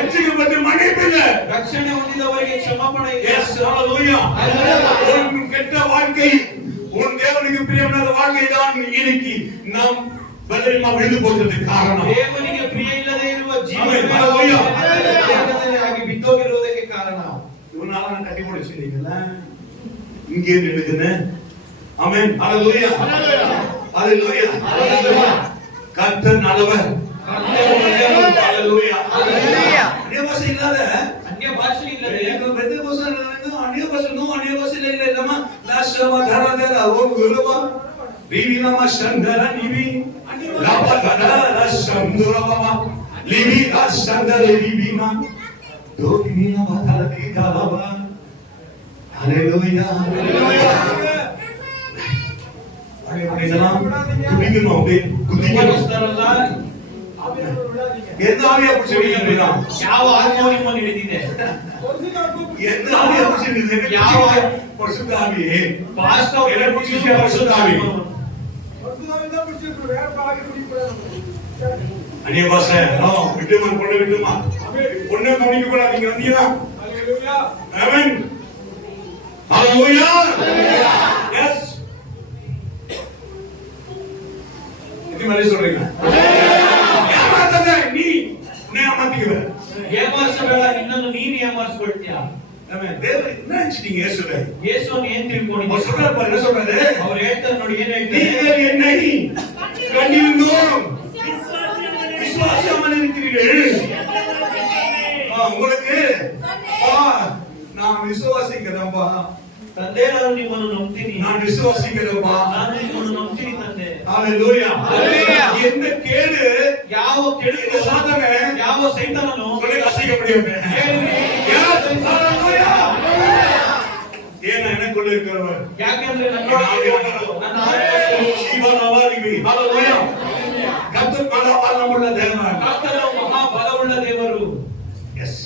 ரட்சிக்கப்பட்டு மன்னிப்பில்லை. ರಕ್ಷಣೆ ಹೊಂದಿದವರಿಗೆ ಕ್ಷಮಾಪಣೆ ಇದೆ. எஸ் ஹalleluya. உன் கெட்ட வாழ்க்கை, உன் தேவனுக்கு பிரியமில்லாத வாழ்க்கை தான் இன்னைக்கு நாம் பலவீனமா விழுந்து போகிறதுக்கு காரணம். ದೇವನಿಗೆ ಪ್ರಿಯ ಇಲ್ಲದೆ ಇರುವ ಆಮೆನ್. ಹalleluya. ಜೀವನದಲ್ಲಿ ಬಿದ್ದೋಗಿರುವುದಕ್ಕೆ ಕಾರಣ. இவனால நான் கட்டி போடுச்சீங்களா? இங்கே நின்னுக்குன்னு. ஆமென். ஹalleluya. ஹalleluya. ஹalleluya. கர்த்தர் நல்லவர். ஹalleluya. ஹalleluya. அந்நிய பாஷை இல்லாத ಅನ್ಯ ಭಾಷೆ ಇಲ್ಲದೆ எனக்கு பெத்த பாஷை அந்நிய பாஷை அந்நிய பாஷை இல்ல இல்லமா லாஷவ தரதர ஓ குருவா விவினமா சந்தர நிவி லாபகட ரசந்துரவா லிவி ரசந்தர லிவிமா தோகினா வாதலகி காலவா. ஹalleluya. ஹalleluya. இதெல்லாம் குடிக்கணும் அப்படியே குதிக்கணும். ಕುದಿಸ್ತಾರಲ್ಲ, எந்த ஆவியா பிடிச்சிருக்கீங்க அப்படின்னா? ಯಾವ ಆತ್ಮವು ನಿಮ್ಮನ್ನು ಹಿಡಿದಿದೆ? எந்த ஆவியா பிடிச்சிருக்கீங்க? ಯಾವ பரிசுத்த ஆவி. ಪಾಸ್ಟರ್ என்ன பிடிச்சிருக்கீங்க? பரிசுத்த ஆவி. பரிசுத்தாவிதான் பிடிச்சிருக்கு, வேற பாவி பிடிக்கூடாது. அந்நிய பாஷை விட்டுமா பொண்ணு விட்டுமா பொண்ணு கவனிக்க கூடாது. நீங்க வந்தீங்கன்னா ஹalleluya. ஆமென். ஹalleluya. எஸ். இது மாதிரி சொல்றீங்க. ஏமாத்தாத நீ உன்னை ஏமாத்திக்குவ. ಏಮಾರಿಸಬೇಡ, ನಿನ್ನನ್ನು ನೀನು ಏಮಾರಿಸಿಕೊಳ್ತೀಯ. ஆமென். தேவன் என்ன நினைச்சிட்டீங்க இயேசுவை? ಯೇಸುವನ್ನು ಏನ್ அவர் ತಿಳ್ಕೊಂಡಿದ್ದೀಯ? சொல்றாரு பாரு, என்ன சொல்றாரு? ಅವ್ರು ಹೇಳ್ತಾರೆ ನೋಡಿ, ಏನ್ ಹೇಳ್ತಾರೆ? நீங்கள் என்னை கண்டிருந்தோம் விசுவாசாமல் இருக்கிறீர்கள். உங்களுக்கு நான் விசுவாசிக்கிறேன்பா. ತಂದೆ, ನಾನು ನಿಮ್ಮನ್ನು ನಂಬ್ತೀನಿ. நான் விசுவாசிக்கிறேன்பா. ನಾನು ನಿಮ್ಮನ್ನು ನಂಬ್ತೀನಿ ತಂದೆ. ஹalleluya. எந்த கேடு ಯಾವ ಕೆಡುಕು, சாத்தானே ಯಾವ ಸೈತಾನನು சொல்லி அசைக்க முடியாது. ஏன்னா எனக்குள்ள இருக்கிறவர் ಯಾಕೆಂದ್ರೆ ನನ್ನೊಳಗೆ ನನ್ನ ಆತ್ಮ ஜீவனவாதிவி. ஹalleluya. கர்த்தர் பலமுள்ள தேவன். ಕರ್ತನು ಮಹಾ ಬಲವುಳ್ಳ ದೇವರು. எஸ்.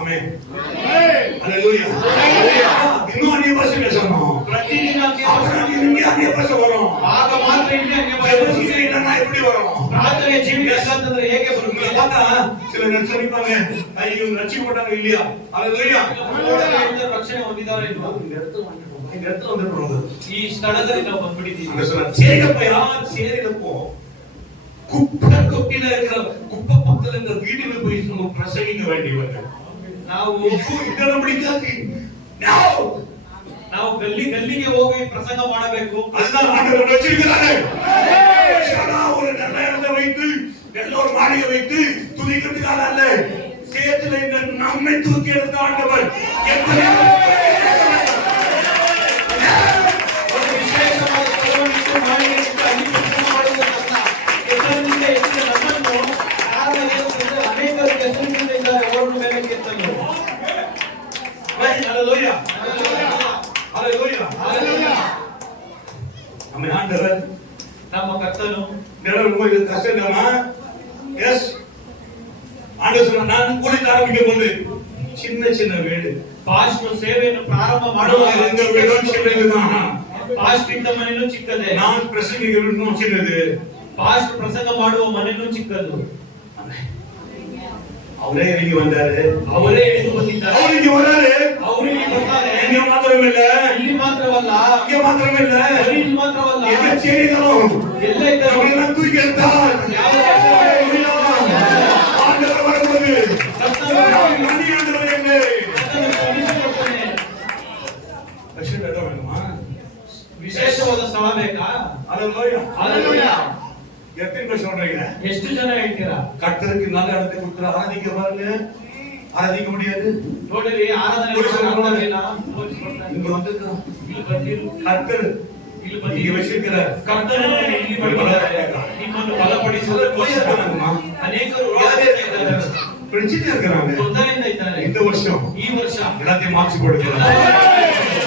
ஆமென். ஹalleluya. இன்னும் அந்நிய பாஷை பேசணும். ಪ್ರತಿದಿನ அப்புறம் இங்க அந்நிய பாஷை வரும். ಆಗ ಮಾತ್ರ ಇಲ್ಲಿ ಅನ್ಯ ಭಾಷೆ ಬರುತ್ತದೆ. ஜெபம் இல்லைன்னா எப்படி வரும்? ಪ್ರಾರ್ಥನೆ ಜೀವಿತ ಅಂತಂದ್ರೆ ಹೇಗೆ ಬರುತ್ತದೆ? பார்த்தா சில நினைப்பாங்க ஐயோ ரட்சி போட்டாங்க இல்லையா? ஹalleluya. ರಕ್ಷಣೆ ಹೊಂದಿದ್ದಾರೆ ಇಲ್ವಾ? இந்த இடத்துல வந்துடுறோம். ಈ ಸ್ಥಳದಲ್ಲಿ ನಾವು ಬಂದ್ಬಿಟ್ಟಿದ್ದೀವಿ. அங்க சொல்றாரு, சேரப்பையா சேரிடப்போ குப்பை தொட்டில இருக்கிற குப்பை பக்கத்துல இருக்கிற வீட்டுல போய் நம்ம பிரசங்கிக்க வேண்டியவர்கள். ನಾವು ಇದನ್ನ ಬಿಡಿಕಾಕಿ ನಾವು ಗಲ್ಲಿಗೆ ಹೋಗಿ ಪ್ರಸಂಗ ಮಾಡಬೇಕು. அதுதான் ஆண்டவர் வச்சிருக்கிறாரு. ஒரு நல்ல இடத்தை வைத்து எல்லோரும் மாளிகை வைத்து துதிக்கிறதுக்காக அல்ல, சேத்துல இந்த நம்மை தூக்கி எடுத்த ஆண்டவர் ಒಂದು ವಿಶೇಷವಾದ ಸ್ಥಳವನ್ನು ಮಾಳಿಗೆ ಇಟ್ಟು ಅಲ್ಲಿ ಪ್ರಸಂಗ ಮಾಡುವುದಲ್ಲ. ಹೆಸರಿನಿಂದ ಎತ್ತಿದ ನಮ್ಮನ್ನು ಕಾರಣ ಏನಂತಂದ್ರೆ ಅನೇಕರು ಹೆಸರಿನಿಂದ ಇದ್ದಾರೆ, ಅವರನ್ನು ಮೇಲೆ ಕೆತ್ತಲು. ஹalleluya ஹalleluya ஹalleluya. நம்ம ஆண்டவர் ನಮ್ಮ ಕರ್ತನು நேரம் ரொம்ப இது கஷ்டமா? எஸ். ஆண்டவர் சொன்னா நான் கூலிக்கு ஆரம்பிக்கும் போது சின்ன சின்ன வீடு ಪಾಸ್ಟ್ ಸೇವೆಯನ್ನು ಪ್ರಾರಂಭ ಮಾಡುವಾಗ ಮಾಡುವಾಗ எங்க வீடும் சின்னதுதான். ಪಾಸ್ಟ್ ಇದ್ದ ಮನೆಯೂ ಚಿಕ್ಕದೇ, நான் பிரசங்கிக்கிறதும் சின்னது. ಪಾಸ್ಟ್ ಪ್ರಸಂಗ ಮಾಡುವ ಮನೆಯೂ ಚಿಕ್ಕದು. அவரே இறங்கி வந்தாரு, ಅವರೇ ಇಳಿದು ಬಂದಿದ್ದಾರೆ, அவர் இங்க வராரு. ಅವರು ಇಲ್ಲಿ ಬರ್ತಾರೆ. இங்க மாத்திரமில்ல, ಇಲ್ಲಿ ಮಾತ್ರವಲ್ಲ, இங்க மாத்திரமில்ல, ಬರೀ ಇಲ್ಲಿ ಮಾತ್ರವಲ್ಲ, எங்க செய்திகளும் ಎಲ್ಲ ಇದ್ದಾರೆ. நம்மளெல்லாம் தூக்கி எடுத்தார். ஹalleluya. ஆண்டவர் வரும்போது நான் நன்றி ஆண்டவரே என்று ரஷியன் இடம் வேணுமா? ವಿಶೇಷವಾದ ಸ್ಥಳ ಬೇಕಾ? ஹalleluya. Hallelujah. எத்தனை பேர் சொல்றீங்க? ಎಷ್ಟು ಜನ ಹೇಳ್ತೀರಾ? கர்த்தருக்கு நல்ல இடத்தை கொடுத்து ஆராதிக்க பாருங்க, ஆராதிக்க முடியாது. ನೋಡಿರಿ, ಆರಾಧನೆ ಮಾಡೋದಿಲ್ಲ. இங்க வந்திருக்கோம், ಇಲ್ಲಿ ಬಂದಿರು, கர்த்தர் ಇಲ್ಲಿ இங்க ಬಂದಿರು. வச்சிருக்கிற ಕರ್ತನು ಇಲ್ಲಿ ಬಂದಿದ್ದಾರೆ. ನಿಮ್ಮನ್ನು ಬಲಪಡಿಸುವುದಕ್ಕೋಸ್ಕರ ಅನೇಕರು ರೋಗದಿಂದ ಇದ್ದಾರೆ, பிடிச்சிட்டு இருக்கிறாங்க. ತೊಂದರೆಯಿಂದ ಇದ್ದಾರೆ. இந்த வருஷம் ಈ ವರ್ಷ எல்லாத்தையும் மாற்றி கொடுக்கிறார்.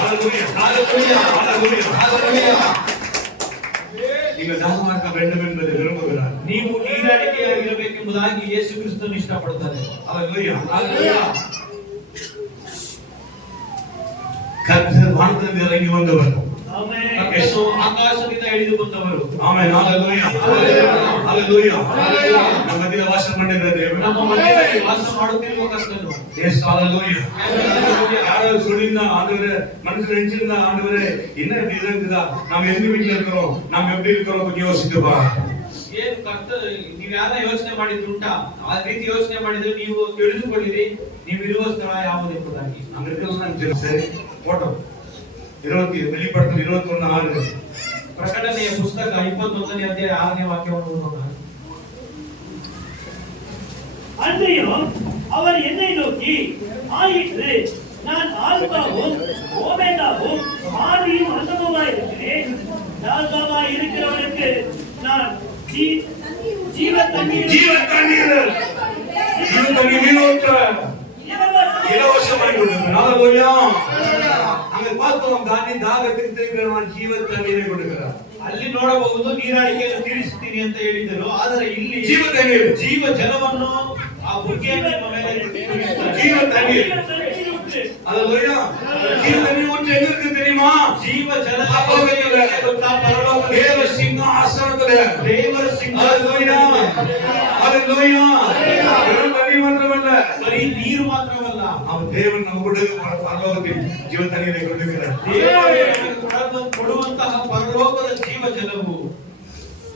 ஹalleluya Hallelujah. ஹalleluya. Hallelujah. நீங்கள் தாகமாக இருக்க வேண்டும் என்பதை விரும்புகிறார். ನೀವು ನೀರಾಡಿಕೆಯಾಗಿರಬೇಕೆಂಬುದಾಗಿ ಯೇಸು ಕ್ರಿಸ್ತನು ಇಷ್ಟಪಡುತ್ತಾರೆ. ஹalleluya. Hallelujah. கர்த்தர் வானத்திலிருந்து இறங்கி வந்தவர். ಕರ್ತನು ಆಕಾಶದಿಂದ ಇಳಿದು ಬಂದವರು. ஆமென். ஹalleluya ஹalleluya. நம்ம மத்தியில வாசம் பண்ணுகிற தேவன், ನಮ್ಮ ಮನೆಯಲ್ಲಿ ವಾಸ ಮಾಡುತ್ತಿರುವ ಕರ್ತನು. எஸ் ஹalleluya. யாரோ சொல்லிருந்தா ஆண்டவரே, மனசுல நினைச்சிருந்தா ஆண்டவரே என்ன இப்படி இருக்குதா, நாம எந்த வீட்டுல இருக்கிறோம், நாம எப்படி இருக்கிறோம் கொஞ்சம் யோசித்துப்பா. ಏನು ನೀವು ಯಾರ ಯೋಚನೆ ಮಾಡಿದ್ರುಂಟಾ? ಆ ರೀತಿ ಯೋಚನೆ ಮಾಡಿದ್ರೆ ನೀವು ತಿಳಿದುಕೊಳ್ಳಿರಿ ನೀವು ಇರುವ ಸ್ಥಳ ಯಾವುದೆಂಬುದಾಗಿ. அங்க இருக்கிறது சரி போட்டோம். 20 வெளிப்படுத்தல் 21:6 ಪ್ರಕಟಣೆಯ ಪುಸ್ತಕ 21ನೇ ಅಧ್ಯಾಯ 6ನೇ ವಾಕ್ಯವನ್ನು ನೋಡೋಣ. அன்றையும் அவர் என்னை நோக்கி, ஆயிற்று, நான் ஆல்பாவும் ஓமேகாவும் ஆதியும் அந்தமுமாய் இருக்கிறேன். ஆல்பாவாய் இருக்கிறவனுக்கு நான் ஜீவ தண்ணீர் இலவசமாய் கொடுக்கிறேன். ஹalleluya. அங்க பார்த்தோம், தானி தாகத்துக்கு தீர்க்கிறவன் ஜீவ தண்ணீரை கொடுக்கிறார். ಅಲ್ಲಿ ನೋಡಬಹುದು ನೀರಾಡಿಕೆಯನ್ನು ತೀರಿಸುತ್ತೀನಿ ಅಂತ ಹೇಳಿದರು. ಆದರೆ ಇಲ್ಲಿ ಜೀವ ತಣ್ಣೀರು, ಜೀವ ಜಲವನ್ನು ಆ ಬುಗ್ಗೆಯನ್ನು ನಿಮ್ಮ ಮೇಲೆ ಸುರಿಯುತ್ತಾರೆ. ஜீவ தண்ணீர். ஹalleluya. ஜீவ தண்ணீர் ஒன்று எங்க இருக்கு தெரியுமா? ಜೀವ ಜಲ பரலோகத்திலே, ಗೊತ್ತಾ? ಪರಲೋಕದಲ್ಲಿ தேவ சிங்காசனத்திலே. ದೇವರ ஹalleluya ஹalleluya. வெறும் தண்ணீர் மாத்திரமல்ல, ಬರೀ ನೀರು ಮಾತ್ರವಲ್ಲ, அவன் தேவன் நம்ம கொடுக்கிற பரலோகத்தில் ஜீவ தண்ணீரை கொடுக்கிறார். ದೇವರು ಕೊಡುವಂತಹ ಪರಲೋಕದ ಜೀವ ಜಲವು.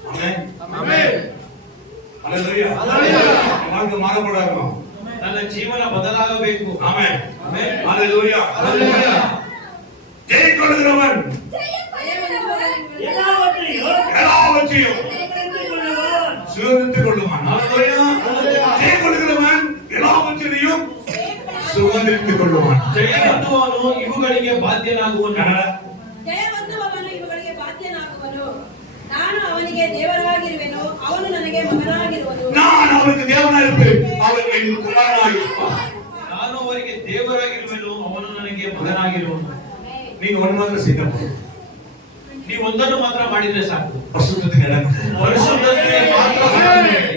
ஆமென் ஆமென். ஹalleluya ஹalleluya. வாழ்க்கை மாறப்படணும், ನನ್ನ ಜೀವನ ಬದಲಾಗಬೇಕು. ஆமென் ಆಮೆನ್. ஹalleluya ஹalleluya. ஜெயம் கொள்கிறவன் எல்லாவற்றையும் சுதந்திரித்துக் கொள்ளுவான். ஹalleluya. ஜெயம் கொள்கிறவன் எல்லாவற்றையும் சுதந்திரித்துக் கொள்ளுவான். ಜಯ ಹೊಂದುವವನು ಇವುಗಳಿಗೆ ಬಾಧ್ಯನಾಗುವನು. ಜಯವಂತವನು ಇವುಗಳಿಗೆ ಬಾಧ್ಯನಾಗುವನು. ನಾನು ಅವನಿಗೆ ದೇವರಾಗಿರುವೆನು, ಅವನು ನನಗೆ ಮಗನಾಗಿರುವನು. நான் அவனுக்கு தேவனாய் இருப்பேன், அவன் என் குமாரனாய் இருப்பான். ನಾನು ಅವರಿಗೆ ದೇವರಾಗಿರುವೆನು, ಅವನು ನನಗೆ ಮಗನಾಗಿರುವನು. நீங்க ஒண்ணு மாத்திரம் செய்யணும், ನೀವು ಒಂದನ್ನು ಮಾತ್ರ ಮಾಡಿದ್ರೆ ಸಾಕು. பரிசுத்தத்துக்கு இடம் கொடு. ಪರಿಶುದ್ಧತೆಗೆ ಮಾತ್ರ ಸ್ಥಾನ ನೀಡಿ.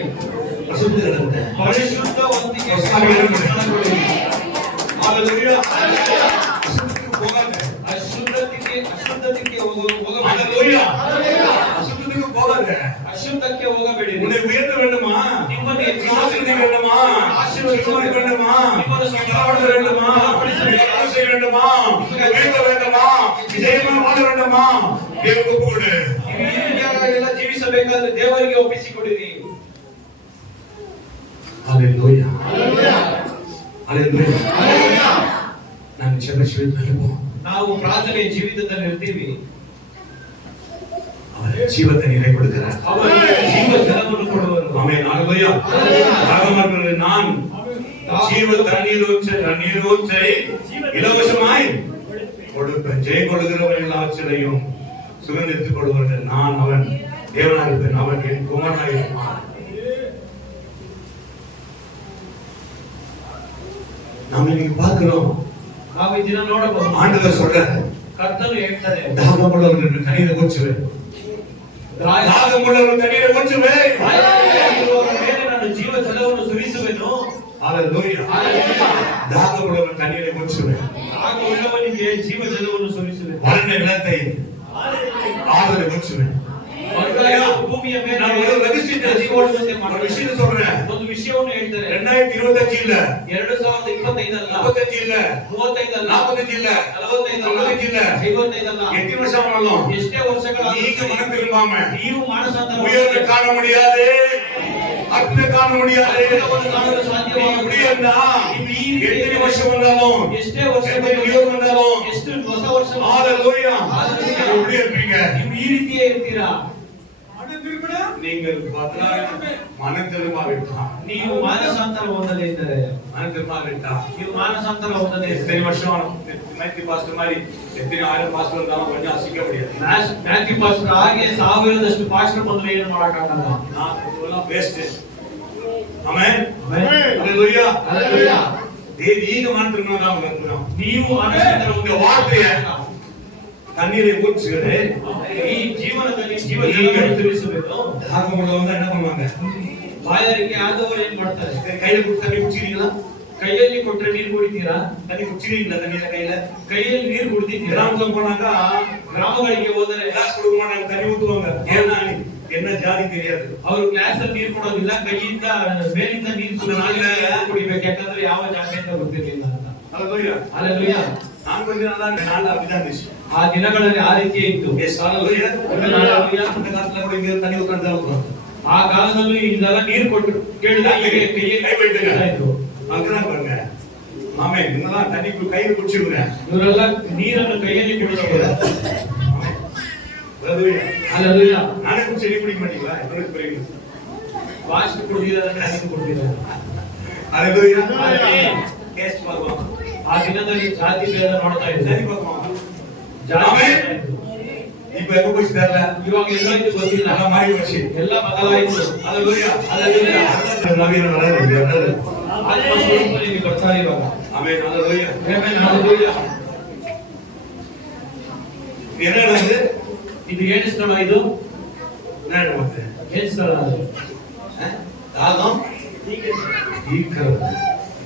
பரிசுத்தத்துக்கு இடம் கொடு. ಪರಿಶುದ್ಧವಂತಿಕೆ ஹalleluya. அசுத்தத்துக்கு போகாத. ಅಶುದ್ಧತೆಗೆ ಹೋಗಬೇಡಿ. ஹalleluya. அசுத்தத்துக்கு போகாத. ಅಶುದ್ಧಕ್ಕೆ ಹೋಗಬೇಡಿ. உன்னை உயர்த்த வேண்டுமா? ನಿಮ್ಮನ್ನು ஆசீர்வதிக்க வேண்டுமா? ஆசீர்வதிக்க வேண்டுமா? ஆசீர்வதிக்க வேண்டுமா? ஆசை வேண்டுமா? உயர்த்த வேண்டுமா? விஜயமா வாழ வேண்டுமா? தேவனுக்கு ஒப்பு கொடு. ಈ ರೀತಿಯಾಗೆಲ್ಲ ಜೀವಿಸ ಜೀವಿಸಬೇಕಾದ್ರೆ ದೇವರಿಗೆ ಒಪ್ಪಿಸಿಕೊಡಿರಿ. Hallelujah. Hallelujah. ನಾನು ಜೀವಿತದಲ್ಲಿ ನಾವು ಪ್ರಾರ್ಥನೆ ಜೀವಿತದಲ್ಲಿ ಇರ್ತೀವಿ. ಅವರ ಜೀವத்தை நிலை கொடுக்கிறார். ಅವರಿಗೆ ಜೀವ ಜಲವನ್ನು ಕೊಡುವರು. ಆಮೆನ್. Hallelujah. தாகமானவர்களே நான் ஜீவ தண்ணீரோச்சை இலவசமாய் கொடுப்பேன். ஜெயம் கொடுக்கிறவன் எல்லாவற்றையும் சுகந்தித்துக் கொள்வார்கள். நான் அவன் தேவனாக இருப்பேன், அவன் என் குமாரனாக இருப்பான். நாம் இன்னைக்கு பார்க்கிறோம், ನಾವು ಈ ದಿನ ನೋಡಬಹುದು, ஆண்டவர் சொல்றார், ಕರ್ತನು ಹೇಳ್ತಾರೆ, தாகமுள்ளவர்கள் தண்ணீரை ஊற்றுவேன். தாகமுள்ளவர்கள் தண்ணீரை ஊற்றுவேன். ಬಾಯಾರಿಕೆಯಾಗಿರುವವರ ಮೇಲೆ ನಾನು ಜೀವ ಜಲವನ್ನು ಸುರಿಸುವೆನು. Hallelujah. தாகமுள்ளவர்கள் தண்ணீரை ஊற்றுவேன். ಆಗ ಉಳ್ಳವನಿಗೆ ಜೀವ ಜಲವನ್ನು ಸುರಿಸುವೆನು. வறண்ட நிலத்தை ஆறுதலை ஊற்றுவேன். ಭೂಮಿಯ ಮೇಲೆ நான் ஒரு ரகசியத்தை ಜೀವೋಡುವಂತೆ ஒரு ಮಾಡುವೆನು. விஷயம் சொல்றேன். ಒಂದು ವಿಷಯವನ್ನು ಹೇಳ್ತಾರೆ, 2025 இல்ல, 2025 ಅಲ್ಲ, 35 இல்ல, 35 ಅಲ್ಲ, 45 இல்ல, 45 ಅಲ್ಲ, 45 இல்ல, 55 ಅಲ್ಲ, எத்தனை வருஷம் ஆனாலும் ಎಷ್ಟೇ ವರ್ಷಗಳಾದರೂ நீங்க மனம் திரும்பாம ನೀವು ಮಾನಸಾಂತರ உயர்வை காண முடியாது, அற்புதம் காண முடியாது. ಅದ್ಭುತವನ್ನು ಕಾಣಲು ಸಾಧ್ಯವಾಗಲ್ಲ. முடியும்னா எத்தனை வருஷம் வந்தாலும் ಎಷ್ಟೇ ವರ್ಷ எத்தனை நியூ வந்தாலும் ಎಷ್ಟು ಹೊಸ ವರ್ಷ ஹalleluya எப்படி இருப்பீங்க? ನೀವು ಈ ರೀತಿಯೇ ಇರ್ತೀರಾ. நீங்கள் மனம் திரும்பாவிட்டால், ನೀವು ಮಾನಸಾಂತರ ಹೊಂದದೇ ಇದ್ದರೆ, மனம் திரும்பாவிட்டால் ನೀವು ಮಾನಸಾಂತರ ಹೊಂದದೇ எத்தனை ಇದ್ದರೆ, வருஷம் மைத்தி பாஸ்டர் மாதிரி எத்தனை ஆயிரம் பாஸ்டர் இருந்தாலும் கொஞ்சம் அசிக்க முடியாது. ಮ್ಯಾಥ್ಯೂ ಪಾಸ್ಟರ್ ಹಾಗೆ 1000ದಷ್ಟು ಪಾಸ್ಟರ್ ಬಂದ್ರೆ ಏನು ಮಾಡಕ್ಕಾಗಲ್ಲ. நான் இதெல்லாம் வேஸ்ட். ஆமென். ಆಮೆನ್. ஹalleluya. ಹಲ್ಲೆಲೂಯಾ. தெய்வீக மனம் திரும்பினதான் இருக்கணும். ನೀವು ಮಾನಸಾಂತರ உங்க வார்த்தையை தண்ணீரை ஊற்றுகிறேன். ಈ ಜೀವನದಲ್ಲಿ ಜೀವ ಜಲವನ್ನು ಸುರಿಸಬೇಕು. தாகம் உள்ளவங்க என்ன பண்ணுவாங்க? ಬಾಯಾರಿಕೆ ಆದವರು ಏನ್ ಮಾಡ್ತಾರೆ? கையில கொடுத்து தண்ணி குடிச்சிருக்கீங்களா? ಕೈಯಲ್ಲಿ ಕೊಟ್ಟರೆ ನೀರು ಕುಡಿತೀರಾ? தண்ணி குடிச்சிருக்கீங்களா? தண்ணியில கையில ಕೈಯಲ್ಲಿ ನೀರು ಕುಡಿದಿದ್ದೀರಾ? கிராமத்துல போனாக்கா ಗ್ರಾಮಗಳಿಗೆ ಹೋದರೆ கிளாஸ் கொடுக்க மாட்டாங்க, தண்ணி ஊத்துவாங்க. ஏன்னா என்ன ஜாதி தெரியாது. ಅವರು ಗ್ಲಾಸ್ ಅಲ್ಲಿ ನೀರು ಕೊಡೋದಿಲ್ಲ, ಕೈಯಿಂದ ಮೇಲಿಂದ ನೀರು ಕುಡಿಬೇಕು. ಯಾಕಂದ್ರೆ ಯಾವ ಜಾತಿ ಅಂತ ಗೊತ್ತಿರಲಿಲ್ಲ ಅಂತ. ஹalleluya. ಹಲ್ಲೆಲೂಯಾ. நான் கொஞ்ச நாளா இந்த நாள் அப்படிதான் இருந்துச்சு. ಆ ದಿನಗಳಲ್ಲಿ ಆ ರೀತಿ ಇತ್ತು. எஸ் ஹalleluya. அந்த காலத்துல கூட இங்க தண்ணி ஊத்துறது தான். ಆ ಕಾಲದಲ್ಲೂ ಇದೆಲ್ಲ ನೀರು ಕೊಟ್ಟು ಕೇಳಿದ ಕೈಯಲ್ಲಿ கை வைத்துங்க. ಇದ್ರು. அங்கதான் பாருங்க. மாமே நீங்களாம் தண்ணி கையில குடிச்சிருங்க. ಇವರೆಲ್ಲ ನೀರನ್ನು ಕೈಯಲ್ಲಿ ಕುಡಿಸ್ತಾರೆ. ஹalleluya. ಹಲ್ಲೆಲೂಯಾ. நானே குடிச்சு நீ குடிக்க மாட்டீங்களா? எனக்கு புரியுது. ವಾಶ್ ಕುಡಿದಿದ್ದಾರೆ, ನೀರು ಕುಡಿದಿದ್ದಾರೆ. ஹalleluya. ஆமென். கேஸ் பார்ப்போம். ಆ ದಿನದಲ್ಲಿ ಜಾತಿ ಭೇದ ನೋಡ್ತಾ ಇದ್ದಾರೆ. சரி பார்ப்போம். ಜಾತಿ ஆமென். ಭೇದ ಇತ್ತು. இப்ப எங்க போய் தெரியல. ಇವಾಗ ಎಲ್ಲಾಯ್ತು ಗೊತ್ತಿಲ್ಲ. நல்லா மாறி போச்சு. ಎಲ್ಲ ಬದಲಾಯಿತು. ஹalleluya. ಹಲ್ಲೆಲೂಯಾ. நவீன வளருது. ಆತ್ಮ ಸ್ವರೂಪದಲ್ಲಿ ಬರ್ತಾರೆ ಇವಾಗ. ஆமென். ஹalleluya. ಆಮೆನ್. ಹಲ್ಲೆಲೂಯಾ. என்ன நடக்குது? ಇದು ಏನು ಸ್ಥಳ? ಇದು என்ன நடக்குது? ಏನು ಸ್ಥಳ? ಅದು தாகம் தீக்கிறது.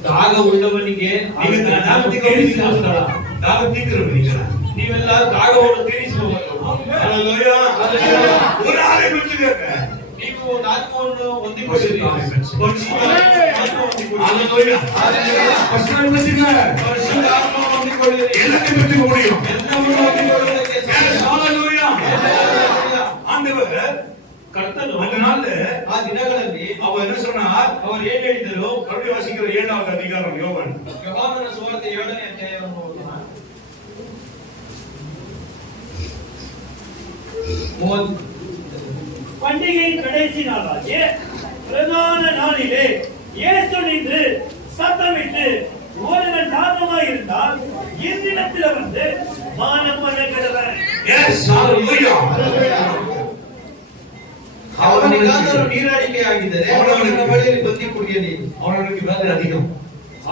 ದಾಗ ಉಳ್ಳವನಿಗೆ நீங்க தாகம் ತೀರಿಸುವ ಸ್ಥಳ. தாகம் தீக்கிறது நீங்க. ನೀವೆಲ್ಲ ದಾಗವನ್ನು ತೀರಿಸುವವರು. ஹalleluya. ஹalleluya. ஒரு ஆளை விட்டுங்க. ನೀವು ಒಂದು ಆತ್ಮವನ್ನು ಹೊಂದಿಕೊಳ್ಳಿರಿ. ಪರಿಶುದ್ಧ ಆತ್ಮ ಹೊಂದಿಕೊಳ್ಳಿರಿ. ஹalleluya. பரிசுத்த விட்டுங்க. ಪರಿಶುದ್ಧ ಆತ್ಮ ಹೊಂದಿಕೊಳ್ಳಿರಿ. எல்லாத்தையும் விட்டுக்க முடியும். ಎಲ್ಲವನ್ನೂ ಹೊಂದಿಕೊಳ್ಳುವುದಕ್ಕೆ Yes, hallelujah. ಹಲ್ಲೆಲೂಯಾ. ஆண்டவர் ಕರ್ತನು அந்த நாள்ல ಆ ದಿನಗಳಲ್ಲಿ அவர் என்ன சொன்னார்? ಅವರು ಏನ್ ಹೇಳಿದರು? மறுபடியும் வாசிக்கிற 7வது அதிகாரம் யோவான். ಯೋಹಾನನ ಸುವಾರ್ತೆ 7ನೇ ಅಧ್ಯಾಯವನ್ನು ಓದೋಣ. 30 பண்டிகையின் கடைசி நாளாகிய பிரதான நாளிலே இயேசு நின்று சத்தமிட்டு, ஒருவன் தாகமாய் இருந்தால் என்னிடத்தில் வந்து பானம் பண்ண கடவன். Yes, hallelujah. ಅವನಿಗಾದರೂ ನೀರಾಡಿಕೆ ಆಗಿದ್ದರೆ ಅವನ ಬಳಿಯಲ್ಲಿ ಬಂದು ಕುಡಿಯಲಿ. அவனுக்கு வேலை அதிகம்.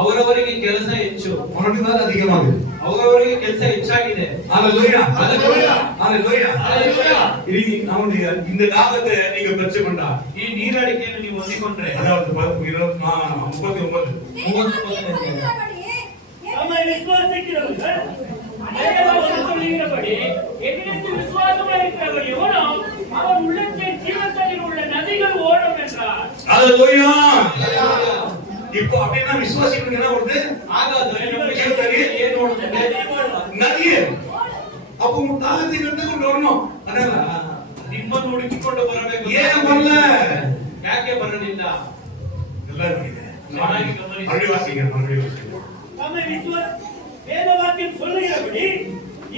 ಅವರವರಿಗೆ ಕೆಲಸ ಹೆಚ್ಚು. அவனுக்கு வேலை அதிகமாகுது. ಅವರವರಿಗೆ ಕೆಲಸ ಹೆಚ್ಚಾಗಿದೆ. Hallelujah. Hallelujah. Hallelujah. Hallelujah. இனி நம்முடைய இந்த தாகத்தை நீங்க பெற்றுக்கொண்டா, ಈ ನೀರಾಡಿಕೆಯನ್ನು ನೀವು ಹೊಂದಿಕೊಂಡ್ರೆ, அதாவது 39 நம்மை விசுவாசிக்கிறவர்கள் அநேகமாக சொல்லுகிறபடி என்னிடத்தில் விசுவாசமாக இருக்கிறபடி எவனும் அவன் உள்ளத்தில் ஜீவத்தண்ணீர் உள்ள நதிகள் ஓடும் என்றார். Hallelujah. இப்போ அப்படின்னா விசுவாசிக்கிறவங்க என்ன வருது? ಹಾಗಾದ್ರೆ ನಮ್ಮ ಜೀವಿತದಲ್ಲಿ ಏನು ನೋಡುತ್ತೆ? நதியே. அப்போ உங்க தாகத்தை கண்டு கொண்டு வரணும். அதனால ನಿಮ್ಮನ್ನು ಹುಡುಕಿಕೊಂಡು ಬರಬೇಕು. ಏನ್ ಬರಲ್ಲ? ಯಾಕೆ ಬರಲಿಲ್ಲ? எல்லாரும் ಚೆನ್ನಾಗಿ ಗಮನಿಸಿ. மறுபடியும் நம்ம வேதவாக்கியம் சொல்லுகிறபடி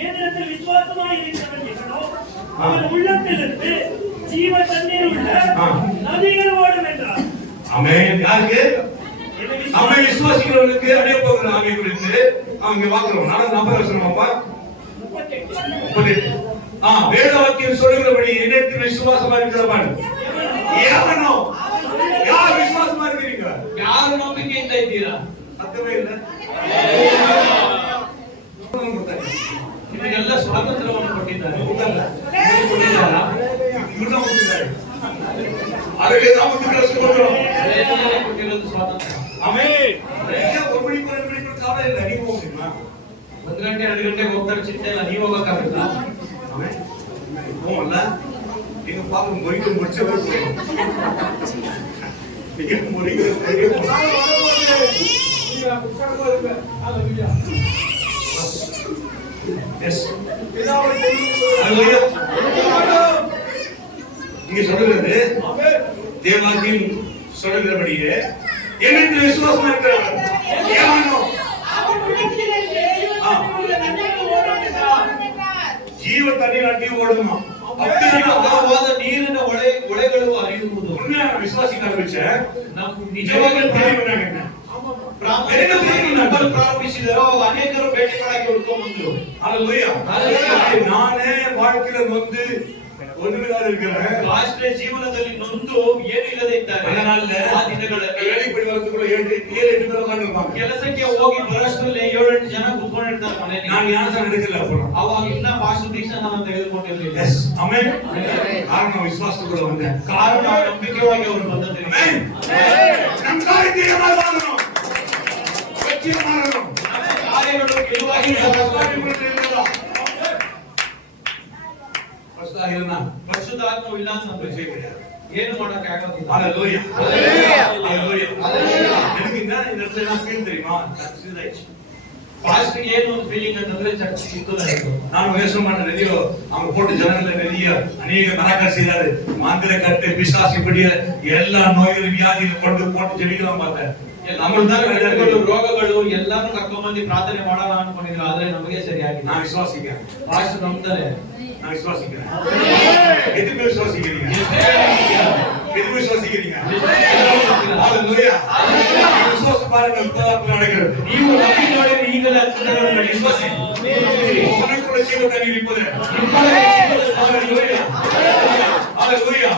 ஏனிடத்தில் விசுவாசமாய் இருக்கிறவன் எவனோ அவன் உள்ளத்திலிருந்து ஜீவ தண்ணீர் உள்ள நதிகள் ஓடும் என்றார். ஆமென். யாருக்கு? நம்ம விசுவாசிக்கிறவர்களுக்கு அடைய போகிற ஆவியை குறித்து அவங்க பார்க்கிறோம். நான் நம்பர் வசனமாப்பா 38. வேத வாக்கியம் சொல்லுகிறபடி என்னிடத்தில் விசுவாசமா இருக்கிறவன் எவனோ. யார் விசுவாசமா இருக்கிறீங்க? ಯಾರು ನಂಬಿಕೆಯಿಂದ ಇದ್ದೀರಾ? அர்த்தமே இல்ல. ನಿಮಗೆಲ್ಲ ಸ್ವಾತಂತ್ರ್ಯವನ್ನು ಕೊಟ್ಟಿದ್ದಾರೆ. ಕೊಟ್ಟಿದ್ದಾರಾ? ಇವ್ರನ್ನ ಕೊಟ್ಟಿದ್ದಾರೆ. ಅದಕ್ಕೆ ನಾವು ಕೊಟ್ಟಿರೋದು ದೇವರೇ ಕೊಟ್ಟಿರೋದು ಸ್ವಾತಂತ್ರ್ಯ. ಆಮೆನ್. ஒரு மணிக்கு 2 மணிக்கு கவலை இல்ல. நீங்க போகிறீங்களா? 1 ಗಂಟೆ 2 ಗಂಟೆಗೆ ಹೋಗ್ತಾರೆ, ಚಿಂತೆ ಇಲ್ಲ. ನೀವು ಹೋಗಕ್ಕಾಗುತ್ತಾ? ஆமென். போகல. நீங்க பாப்போம் முடிக்க முடிச்சவே போதும். நீங்க முடிக்கிறது எஸ். இங்க சொல்லுகிறது தேவாக்கியம் சொல்லுகிறபடியே என்னிடத்தில் விசுவாசமா இருக்கிறவர் எவனோ ஜீவ தண்ணீர் அண்டி ஓடுமா. ಅಗಾಧವಾದ ನೀರಿನ ಹೊಳೆಗಳು ಹರಿಯುವುದು. உண்மையான விசுவாசிக்க ஆரம்பிச்சேன். ನಾವು நிஜமாக ನಿಜವಾಗಿ தெரியும். ನಂಬಲು ಪ್ರಾರಂಭಿಸಿದರು. ಅನೇಕರು ಬೇಟೆಗಳಾಗಿ ಹುಡ್ಕೊಂಡ್ ಬಂದ್ರು. அல்லேலூயா. நானே வாழ்க்கையில வந்து ஒன்றுமில்லாத இருக்கிறேன். ರಾಷ್ಟ್ರ ಜೀವನದಲ್ಲಿ ನೊಂದು ಏನು ಇಲ್ಲದೆ ಇದ್ದಾರೆ. ಆ ದಿನಗಳಲ್ಲಿ வேலைப்படி வரதுக்குள்ள 7-8 பேர் உட்கார்ந்துருப்பாங்க. ಕೆಲಸಕ್ಕೆ ಹೋಗಿ ಬರೋಷ್ಟರಲ್ಲಿ 7-8 ಜನ ಕುತ್ಕೊಂಡಿರ್ತಾರೆ ಮನೆಯಲ್ಲಿ. நான் ஞானசானம் எடுக்கல அப்புறம். ಅವಾಗ ಇನ್ನ ಪಾಸ್ಟರ್ ದೀಕ್ಷಾ ನಾನು ತೆಗೆದುಕೊಂಡಿರಲಿಲ್ಲ. எஸ். ஆமென். காரணம் விசுவாசத்தோட வந்தேன். ಕಾರಣ ನಂಬಿಕೆಯಾಗಿ ಅವರು ಬಂದದ್ದು. ஆமென். நம் காரியத்தை மாறணும். வெற்றியை மாறணும். ಕಾರ್ಯಗಳು ಗೆಲುವಾಗಿ ಪರಿಶುದ್ಧಾತ್ಮವು ಇಲ್ಲ ಅಂತಂದ್ರೆ ಏನು ಮಾಡಕ್ಕೆ ಆಗೋದಿಲ್ಲ. ஹalleluya. ஹalleluya. எனக்கு இந்த இடத்துல நான் ஃபீல் தெரியுமா? சக்சஸ் ಪಾಸ್ಟರ್ ಏನು ಒಂದು ಫೀಲಿಂಗ್ ಅಂತಂದ್ರೆ ಚರ್ಚ್ ಸಿಕ್ಕುದಾಯಿತು. நான் பேச மாட்டேன். நிறைய அவங்க போட்டு ஜனங்கள நிறைய அநேக மரங்கள் செய்தாரு. மாந்திர கட்டு பிசாசு இப்படி எல்லா நோய்கள் வியாதிகள் கொண்டு போட்டு ஜெபிக்கலாம் பார்த்தேன். ನಮ್ಮದು ರೋಗಗಳು ಎಲ್ಲಾನು ಕರ್ಕೊಂಡ್ಬಂದು ಪ್ರಾರ್ಥನೆ ಮಾಡೋಣ ಅನ್ಕೊಂಡಿದ್ರು. ಆದ್ರೆ ನಮಗೆ ಸರಿಯಾಗಿ நான் விசுவாசிக்கிறேன். ಪಾಸ್ಟರ್ ನಂಬ್ತಾರೆ. நான் விசுவாசிக்கிறேன். எதுக்கு விசுவாசிக்கிறீங்க? எதுக்கு விசுவாசிக்கிறீங்க? ஹalleluya. விசுவாசம் பாருங்க இப்பதான் நடக்கிறது. ನೀವು ನಂಬಿ ನೋಡಿ ಈಗಲೇ ಅದ್ಭುತಗಳು ನಡೆಯುತ್ತೆ. விசுவாசி. உனக்குள்ள ஜீவ தண்ணீர் இப்போது. ஹalleluya. ஹalleluya.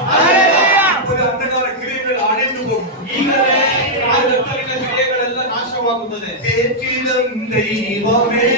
இப்போது அந்த கால கிரியைகள் அழிந்து போகும். ಈಗಲೇ ಕಾಲದಲ್ಲಿನ ಕ್ರಿಯೆಗಳೆಲ್ಲ ನಾಶವಾಗುತ್ತದೆ. தேற்றிடும் தெய்வமே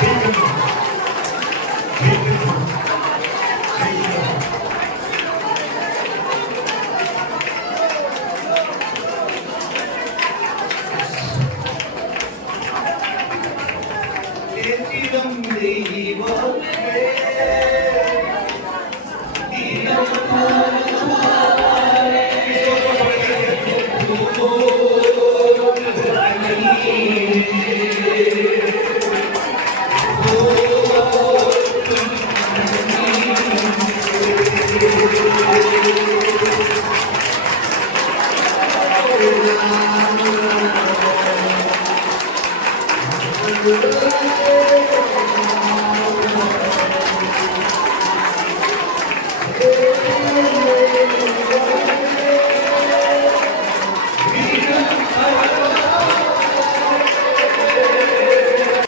ஜெயிக்கணும். ஜெயிக்கணும். ஜெயிக்கணும். தேற்றிடும் தெய்வமே,